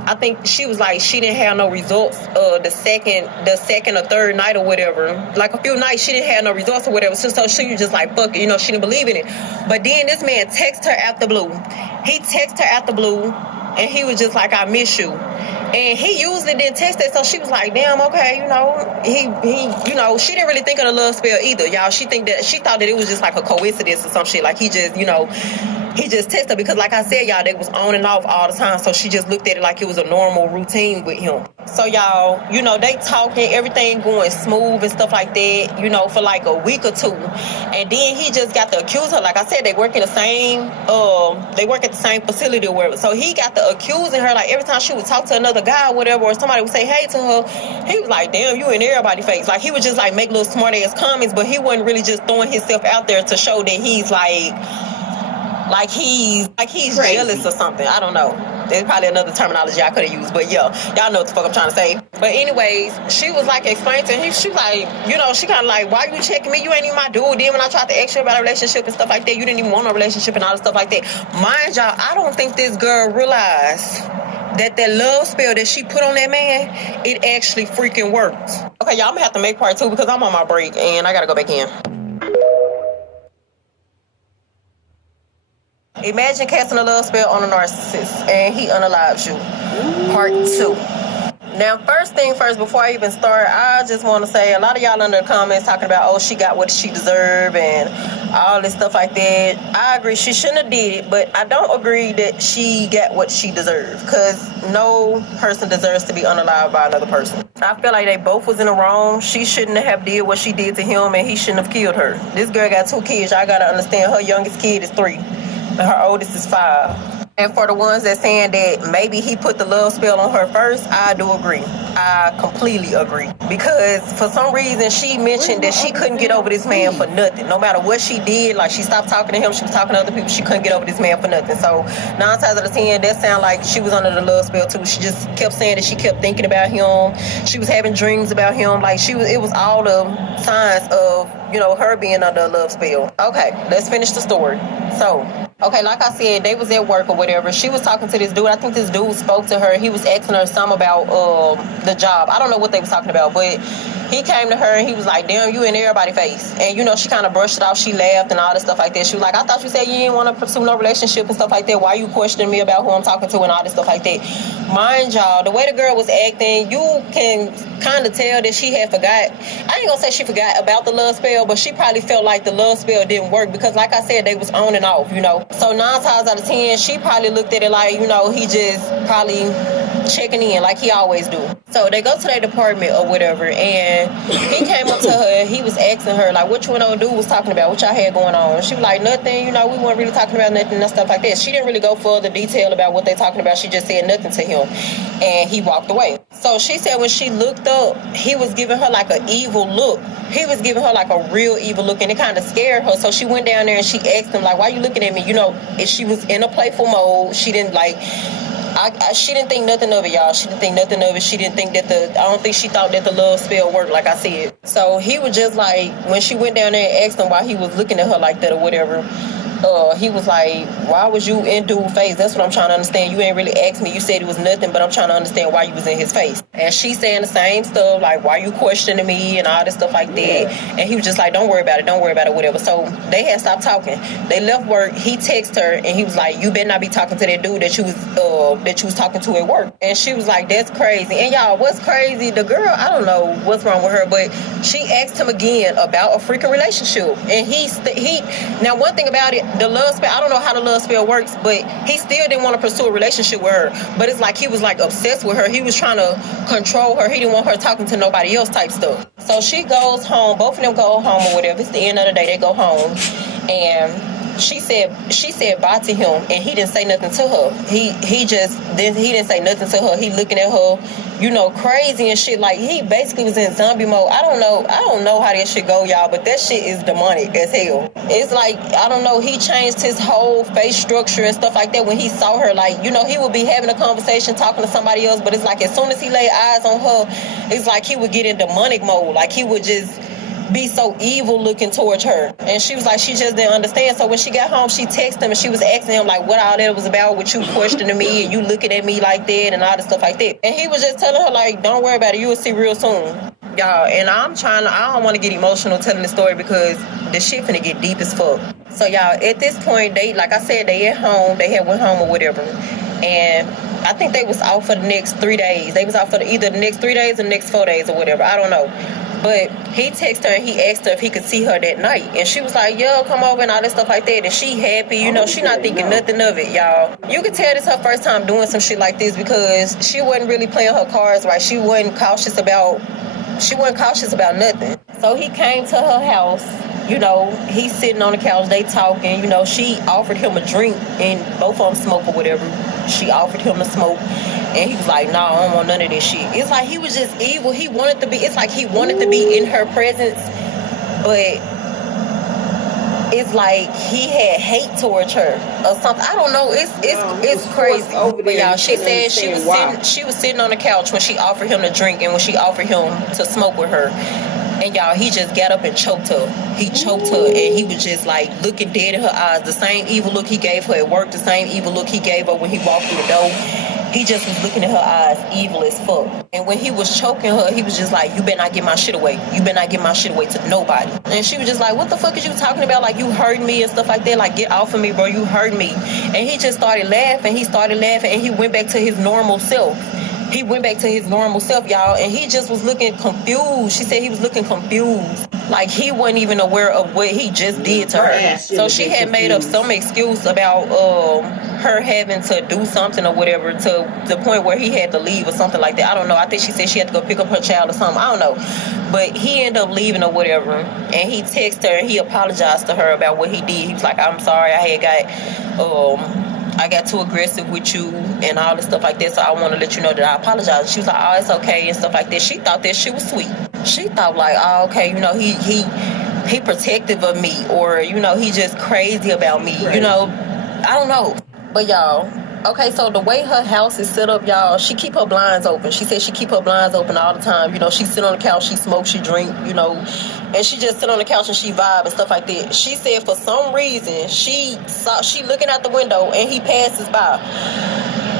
I think she was like, she didn't have no results the second or third night or whatever. Like a few nights she didn't have no results or whatever. So she was just like, fuck it, you know, she didn't believe in it. But then this man texted her out the blue. He texted her out the blue, and he was just like, I miss you. And he usually didn't text that, so she was like, damn, okay, you know, he, you know, she didn't really think of the love spell either, y'all. She thought that it was just like a coincidence or some shit, like he just, you know, he just texted her because, like I said, y'all, they was on and off all the time. So she just looked at it like it was a normal routine with him. So y'all, you know, they talking, everything going smooth and stuff like that, you know, for like a week or two. And then he just got to accuse her. Like I said, they work at the same facility or whatever. So he got to accusing her, like every time she would talk to another guy or whatever, or somebody would say hey to her, he was like, damn, you in everybody's face. Like he would just like make little smart ass comments, but he wasn't really just throwing himself out there to show that he's he's jealous or something. I don't know. There's probably another terminology I could have used, but yeah, y'all know what the fuck I'm trying to say. But anyways, she was like explaining to him, she was like, you know, she kind of like, why you checking me? You ain't even my dude. Then when I tried to ask you about a relationship and stuff like that, you didn't even want a relationship and all that stuff like that. Mind y'all, I don't think this girl realized that love spell that she put on that man, it actually freaking works. Okay, y'all, I'm gonna have to make part 2 because I'm on my break and I gotta go back in. Imagine casting a love spell on a narcissist and he unalives you. Part 2. Now, first thing first, before I even start, I just want to say a lot of y'all under the comments talking about, oh, she got what she deserved and all this stuff like that. I agree, she shouldn't have did it, but I don't agree that she got what she deserved, because no person deserves to be unalived by another person. I feel like they both was in the wrong. She shouldn't have did what she did to him, and he shouldn't have killed her. This girl got 2 kids. Y'all got to understand, her youngest kid is 3. And her oldest is 5. And for the ones that saying that maybe he put the love spell on her first, I do agree. I completely agree. Because for some reason, she mentioned that she couldn't get over this man for nothing. No matter what she did, like she stopped talking to him, she was talking to other people, she couldn't get over this man for nothing. So 9 times out of 10, that sound like she was under the love spell too. She just kept saying that she kept thinking about him. She was having dreams about him. Like it was all the signs of, you know, her being under a love spell. Okay, let's finish the story. So, okay, like I said, they was at work or whatever. She was talking to this dude. I think this dude spoke to her. He was asking her something about the job. I don't know what they was talking about, but he came to her and he was like, damn, you in everybody's face. And, you know, she kind of brushed it off. She laughed and all this stuff like that. She was like, I thought you said you didn't want to pursue no relationship and stuff like that. Why you questioning me about who I'm talking to and all this stuff like that? Mind y'all, the way the girl was acting, you can kind of tell that she had forgot. I ain't gonna say she forgot about the love spell, but she probably felt like the love spell didn't work because, like I said, they was on and off, you know. So 9 times out of 10, she probably looked at it like, you know, he just probably checking in like he always do. So they go to their department or whatever, and he came up to her. He was asking her, like, what you and old dude was talking about, what y'all had going on. And she was like, nothing, you know, we weren't really talking about nothing and stuff like that. She didn't really go further detail about what they talking about. She just said nothing to him, and he walked away. So she said when she looked up, he was giving her like an evil look. He was giving her like a real evil look, and it kind of scared her. So she went down there and she asked him, like, why you looking at me? You know, if she was in a playful mode. She didn't like, she didn't think nothing of it, y'all. She didn't think nothing of it. She didn't think that I don't think she thought that the love spell worked, like I said. So he was just like, when she went down there and asked him why he was looking at her like that or whatever, he was like, why was you in dude's face? That's what I'm trying to understand. You ain't really asked me. You said it was nothing, but I'm trying to understand why you was in his face. And she saying the same stuff, like, why you questioning me and all this stuff like that. And he was just like, don't worry about it, whatever. So they had stopped talking. They left work. He texted her and he was like, you better not be talking to that dude that you was talking to at work. And she was like, that's crazy. And y'all, what's crazy? The girl, I don't know what's wrong with her, but she asked him again about a freaking relationship. And he now one thing about it, the love spell, I don't know how the love spell works, but he still didn't want to pursue a relationship with her. But it's like he was like obsessed with her. He was trying to control her. He didn't want her talking to nobody else type stuff. So she goes home. Both of them go home or whatever. It's the end of the day. They go home. And she said bye to him, and he didn't say nothing to her. He didn't say nothing to her. He looking at her, you know, crazy and shit. Like, he basically was in zombie mode. I don't know how that shit go, y'all, but that shit is demonic as hell. It's like, I don't know, he changed his whole face structure and stuff like that when he saw her. Like, you know, he would be having a conversation talking to somebody else, but it's like as soon as he laid eyes on her, it's like he would get in demonic mode. Like, he would just be so evil looking towards her. And she was like, she just didn't understand. So when she got home, she texted him and she was asking him like what all that was about, with you questioning me and you looking at me like that and all this stuff like that. And he was just telling her like, don't worry about it, you will see real soon. Y'all, and I don't want to get emotional telling the story because the shit finna get deep as fuck. So y'all, at this point, they, like I said, they at home, they had went home or whatever. And I think they was out for the next 3 days. They was out for either the next 3 days or the next 4 days or whatever. I don't know. But he texted her and he asked her if he could see her that night. And she was like, yeah, come over and all that stuff like that. And she happy, you know, she not thinking nothing of it, y'all. You could tell this her first time doing some shit like this because she wasn't really playing her cards right. She wasn't cautious about nothing. So he came to her house. You know, he's sitting on the couch, they talking, you know, she offered him a drink and both of them smoke or whatever. She offered him to smoke and he was like, nah, I don't want none of this shit. It's like he was just evil. He wanted to be in her presence, but it's like he had hate towards her or something. I don't know. It's crazy. But y'all, she said she was sitting on the couch when she offered him to drink and when she offered him to smoke with her. And y'all, he just got up and choked her. He choked her and he was just like looking dead in her eyes. The same evil look he gave her at work, the same evil look he gave her when he walked through the door. He just was looking at her eyes, evil as fuck. And when he was choking her, he was just like, you better not get my shit away. You better not get my shit away to nobody. And she was just like, what the fuck is you talking about? Like, you hurt me and stuff like that. Like, get off of me, bro. You hurt me. And he just started laughing. And he went back to his normal self. He went back to his normal self, y'all, and he just was looking confused. She said he was looking confused. Like, he wasn't even aware of what he just did to her. So she had made up some excuse about her having to do something or whatever to the point where he had to leave or something like that. I don't know. I think she said she had to go pick up her child or something. I don't know. But he ended up leaving or whatever, and he texted her and he apologized to her about what he did. He was like, I'm sorry, I got too aggressive with you and all this stuff like that, so I want to let you know that I apologize. She was like, oh, it's okay and stuff like that. She thought that shit was sweet. She thought like, oh, okay, you know, he protective of me, or, you know, he just crazy about me, you know. I don't know. But y'all, okay, so the way her house is set up, y'all, she keep her blinds open. She said she keep her blinds open all the time. You know, she sit on the couch, she smoke, she drink, you know, and she just sit on the couch and she vibe and stuff like that. She said for some reason she looking out the window and he passes by.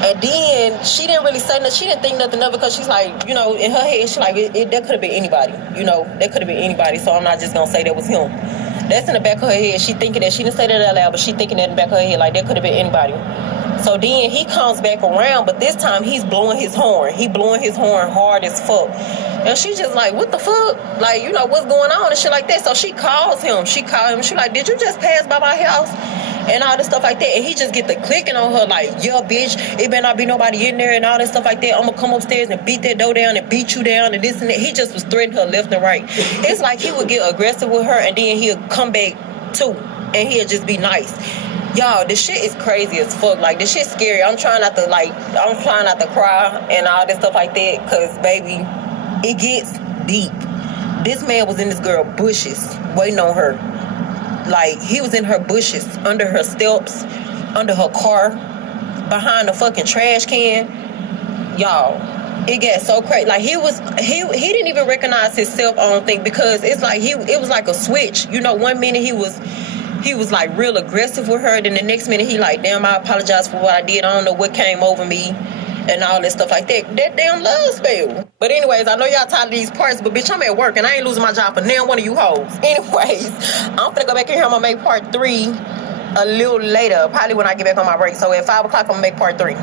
And then she didn't really say nothing. She didn't think nothing of it because she's like, you know, in her head, she's like, that could have been anybody. You know, that could have been anybody. So I'm not just going to say that was him. That's in the back of her head. She thinking that, she didn't say that out loud, but she thinking that in the back of her head, like that could have been anybody. So then he comes back around, but this time he's blowing his horn. He blowing his horn hard as fuck. And she just like, what the fuck? Like, you know, what's going on and shit like that. So she calls him. She like, did you just pass by my house? And all this stuff like that. And he just get the clicking on her like, yeah, bitch, it better not be nobody in there and all this stuff like that. I'm gonna come upstairs and beat that door down and beat you down and this and that. He just was threatening her left and right. It's like he would get aggressive with her and then he'll come back too. And he'll just be nice. Y'all, this shit is crazy as fuck. Like, this shit's scary. I'm trying not to cry and all this stuff like that. Cause baby, it gets deep. This man was in this girl bushes waiting on her. Like, he was in her bushes, under her steps, under her car, behind the fucking trash can. Y'all, it got so crazy. Like, he didn't even recognize himself, I don't think, because it's like it was like a switch. You know, one minute he was like real aggressive with her, then the next minute he like, damn, I apologize for what I did. I don't know what came over me. And all that stuff like that. That damn love spell. But anyways, I know y'all tired of these parts, but bitch, I'm at work and I ain't losing my job for now one of you hoes. Anyways, I'm finna go back in here. I'm gonna make part 3 a little later, probably when I get back on my break. So at 5 o'clock, I'm gonna make part 3.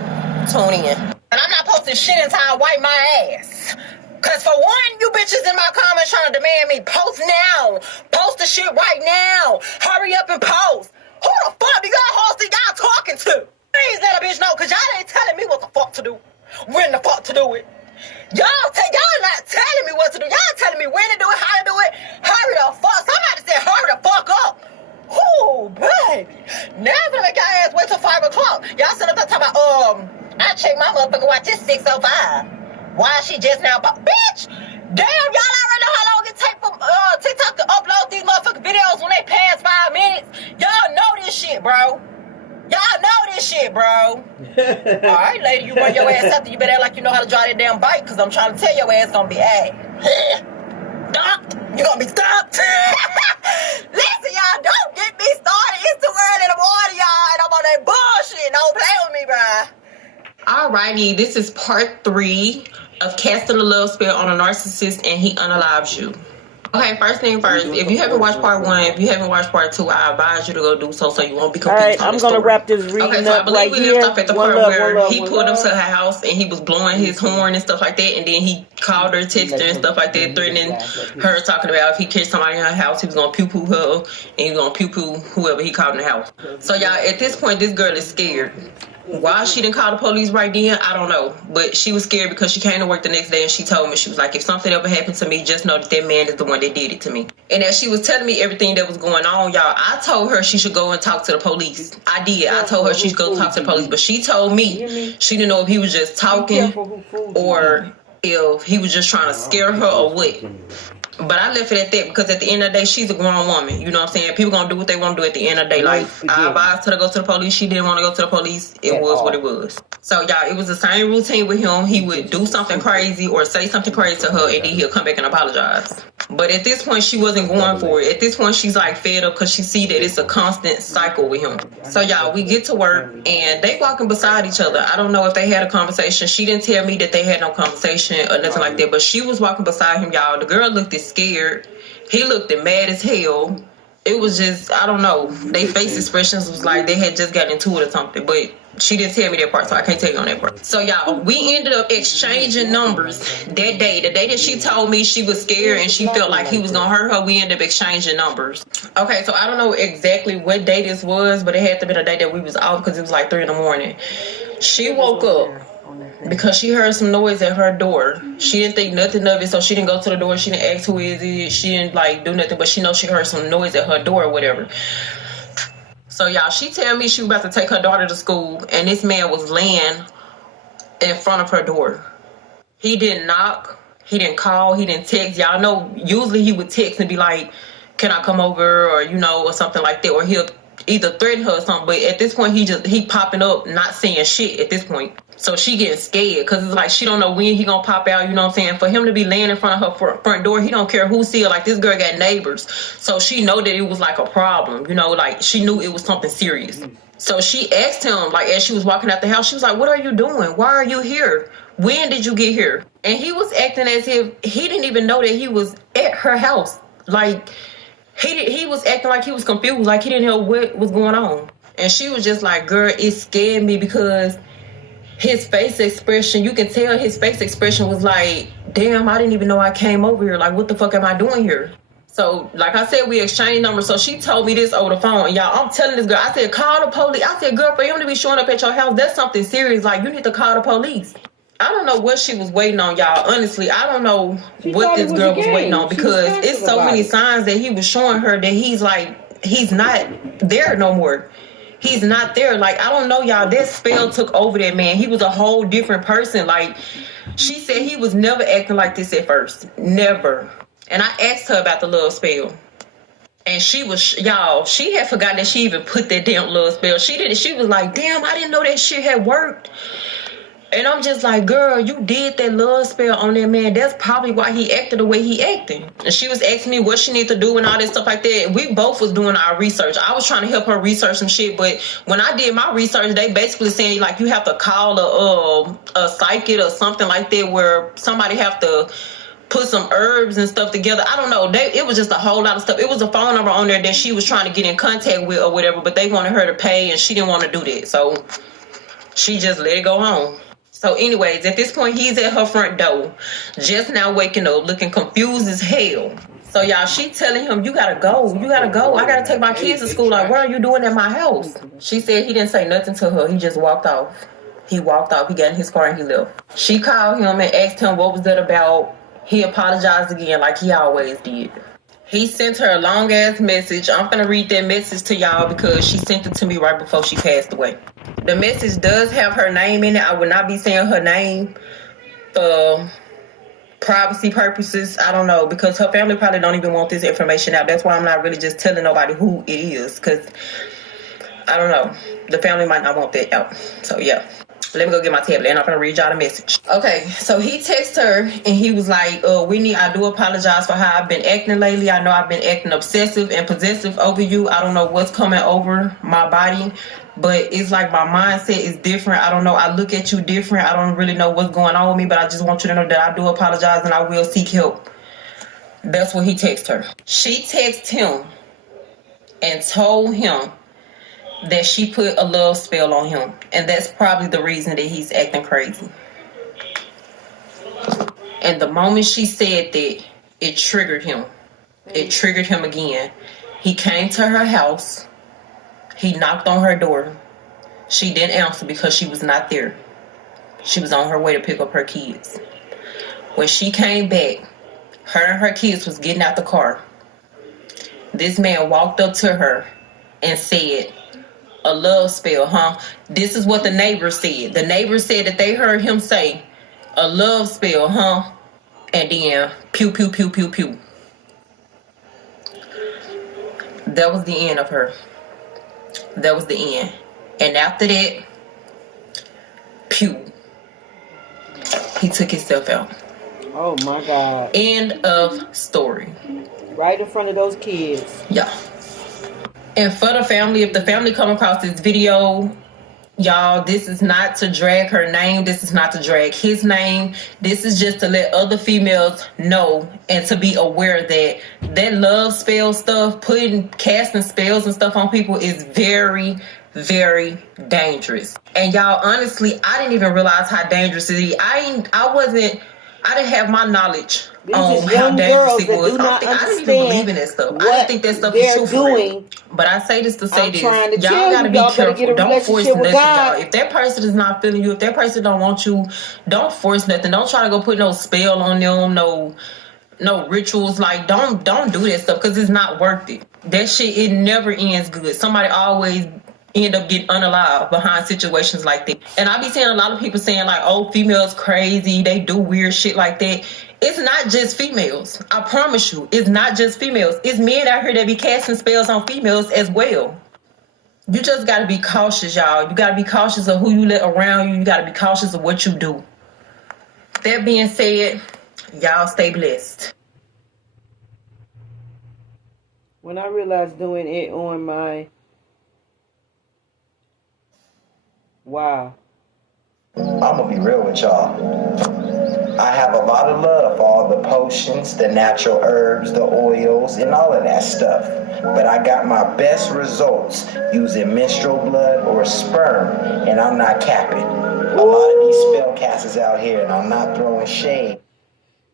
Tune in. And I'm not posting shit until I wipe my ass. Cause for one, you bitches in my comments trying to demand me, post now. Post the shit right now. Hurry up and post. Who the fuck do y'all hoes think y'all talking to? Please let a bitch know, cause y'all ain't telling me what the fuck to do. When the fuck to do it. Y'all not telling me what to do. Y'all telling me when to do it, how to do it. Hurry the fuck. Somebody said hurry the fuck up. Ooh, baby. Now I'm gonna make y'all ass wait till 5 o'clock. Y'all sit up there talking about, I check my motherfucking watch, it's 6:05. Why she just now? Bitch! Damn, y'all already know how long it take for TikTok to upload these motherfucking videos when they pass 5 minutes. Y'all know this shit, bro. Y'all know this shit, bro. Alright, lady, you run your ass after. You better act like you know how to drive that damn bike, because I'm trying to tell your ass gonna be stopped. You gonna be stopped. Listen, y'all, don't get me started. It's too early in the morning, y'all, and I'm on that bullshit. Don't play with me, bro. Alrighty, this is part 3 of casting a love spell on a narcissist and he unalives you. Okay, first thing first, if you haven't watched part 1, if you haven't watched part 2, I advise you to go do so you won't be confused. All right, I'm going to wrap this reading okay, so I up believe right we here. left off at the part where he pulled up to her house and he was blowing his horn and stuff like that, and then he called her, texted her and stuff like that, threatening her, talking about if he catch somebody in her house, he was going to pew-poo her, and he was going to pew-poo whoever he called in the house. So, y'all, at this point, this girl is scared. Why she didn't call the police right then, I don't know. But she was scared because she came to work the next day and she told me, she was like, if something ever happened to me, just know that that man is the one that did it to me. And as she was telling me everything that was going on, y'all, I told her she should go and talk to the police. I did. I told her she should go talk to the police. But she told me she didn't know if he was just talking or if he was just trying to scare her or what. But I left it at that because at the end of the day, she's a grown woman. You know what I'm saying? People gonna do what they want to do at the end of the day. Like, I advised her to go to the police. She didn't want to go to the police. It was what it was. So, y'all, it was the same routine with him. He would do something crazy or say something crazy to her, and then he'll come back and apologize. But at this point, she wasn't going for it. At this point, she's like fed up because she see that it's a constant cycle with him. So, y'all, we get to work, and they walking beside each other. I don't know if they had a conversation. She didn't tell me that they had no conversation or nothing like that, but she was walking beside him, y'all. The girl looked scared. He looked mad as hell. It was just, I don't know. They face expressions was like they had just gotten into it or something. But she didn't tell me that part, so I can't tell you on that part. So, y'all, we ended up exchanging numbers that day. The day that she told me she was scared and she felt like he was going to hurt her, we ended up exchanging numbers. Okay, so I don't know exactly what day this was, but it had to be the day that we was off because it was like 3 in the morning. She woke up because she heard some noise at her door. She didn't think nothing of it, so she didn't go to the door. She didn't ask who is it. She didn't like do nothing, but she knows she heard some noise at her door or whatever. So, y'all, she tell me she was about to take her daughter to school, and this man was laying in front of her door. He didn't knock. He didn't call. He didn't text. Y'all know usually he would text and be like, can I come over, or, you know, or something like that, or he'll either threaten her or something. But at this point, he popping up, not saying shit at this point. So she getting scared because it's like she don't know when he gonna pop out, you know what I'm saying? For him to be laying in front of her front door, he don't care who see her. Like, this girl got neighbors. So she know that it was like a problem, you know, like she knew it was something serious. So she asked him, like, as she was walking out the house, she was like, what are you doing? Why are you here? When did you get here? And he was acting as if he didn't even know that he was at her house. Like, he was acting like he was confused, like he didn't know what was going on. And she was just like, girl, it scared me because his face expression, you can tell his face expression was like, damn, I didn't even know I came over here. Like, what the fuck am I doing here? So, like I said, we exchanged numbers. So she told me this over the phone. And y'all, I'm telling this girl, I said, call the police. I said, girl, for him to be showing up at your house, that's something serious. Like, you need to call the police. I don't know what she was waiting on, y'all. Honestly, I don't know what this girl was waiting on because it's so many signs that he was showing her that he's like, he's not there no more. He's not there. Like, I don't know, y'all. That spell took over that man. He was a whole different person. Like, she said he was never acting like this at first. Never. And I asked her about the love spell. And she was, y'all, she had forgotten that she even put that damn love spell. She was like, damn, I didn't know that shit had worked. And I'm just like, girl, you did that love spell on that man. That's probably why he acted the way he acted. And she was asking me what she need to do and all that stuff like that. We both was doing our research. I was trying to help her research some shit, but when I did my research, they basically saying like you have to call a psychic or something like that, where somebody have to put some herbs and stuff together. I don't know. It was just a whole lot of stuff. It was a phone number on there that she was trying to get in contact with or whatever, but they wanted her to pay and she didn't want to do that. So she just let it go home. So anyways, at this point, he's at her front door, just now waking up, looking confused as hell. So, y'all, she telling him, you gotta go. You gotta go. I gotta take my kids to school. Like, what are you doing at my house? She said he didn't say nothing to her. He just walked off. He walked off. He got in his car and he left. She called him and asked him what was that about. He apologized again like he always did. He sent her a long-ass message. I'm going to read that message to y'all because she sent it to me right before she passed away. The message does have her name in it. I would not be saying her name for privacy purposes. I don't know, because her family probably don't even want this information out. That's why I'm not really just telling nobody who it is, because I don't know. The family might not want that out. So, yeah. Let me go get my tablet and I'm going to read y'all the message. Okay, so he texted her and he was like, Whitney, I do apologize for how I've been acting lately. I know I've been acting obsessive and possessive over you. I don't know what's coming over my body, but it's like my mindset is different. I don't know. I look at you different. I don't really know what's going on with me, but I just want you to know that I do apologize and I will seek help. That's what he texted her. She texted him and told him that she put a love spell on him. And that's probably the reason that he's acting crazy. And the moment she said that, it triggered him. It triggered him again. He came to her house. He knocked on her door. She didn't answer because she was not there. She was on her way to pick up her kids. When she came back, her and her kids was getting out the car. This man walked up to her and said, a love spell, huh? This is what the neighbors said. The neighbors said that they heard him say, a love spell, huh? And then, pew, pew, pew, pew, pew. That was the end of her. That was the end. And after that, pew. He took himself out. Oh my God. End of story. Right in front of those kids. Yeah. And for the family, if the family come across this video, y'all, this is not to drag her name. This is not to drag his name. This is just to let other females know and to be aware that that love spell stuff, casting spells and stuff on people is very, very dangerous. And y'all, honestly, I didn't even realize how dangerous it is. I didn't have my knowledge on how dangerous it was. I didn't even believe in that stuff. I didn't think that stuff was true for real. But I say this to say this. Y'all gotta be careful. Don't force nothing, y'all. If that person is not feeling you, if that person don't want you, don't force nothing. Don't try to go put no spell on them, no rituals. Like, don't do that stuff because it's not worth it. That shit, it never ends good. Somebody always end up getting unalive behind situations like that. And I be seeing a lot of people saying like, oh, females crazy, they do weird shit like that. It's not just females. I promise you, it's not just females. It's men out here that be casting spells on females as well. You just gotta be cautious, y'all. You gotta be cautious of who you let around you. You gotta be cautious of what you do. That being said, y'all stay blessed. When I realized doing it on my... Wow. I'm gonna be real with y'all. I have a lot of love for all the potions, the natural herbs, the oils, and all of that stuff. But I got my best results using menstrual blood or sperm, and I'm not capping. A lot of these spellcasters out here, and I'm not throwing shade.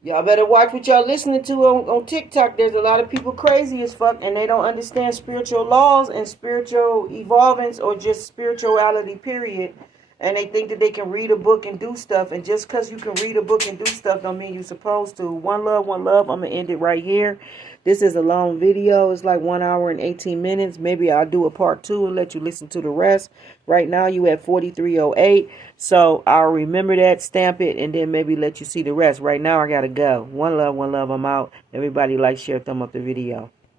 Y'all better watch what y'all listening to on TikTok. There's a lot of people crazy as fuck, and they don't understand spiritual laws and spiritual evolvings or just spirituality, period. And they think that they can read a book and do stuff. And just because you can read a book and do stuff don't mean you're supposed to. One love, one love. I'm going to end it right here. This is a long video. It's like 1 hour and 18 minutes. Maybe I'll do a part 2 and let you listen to the rest. Right now you at 4308. So I'll remember that, stamp it, and then maybe let you see the rest. Right now I got to go. One love, I'm out. Everybody like, share, thumb up the video.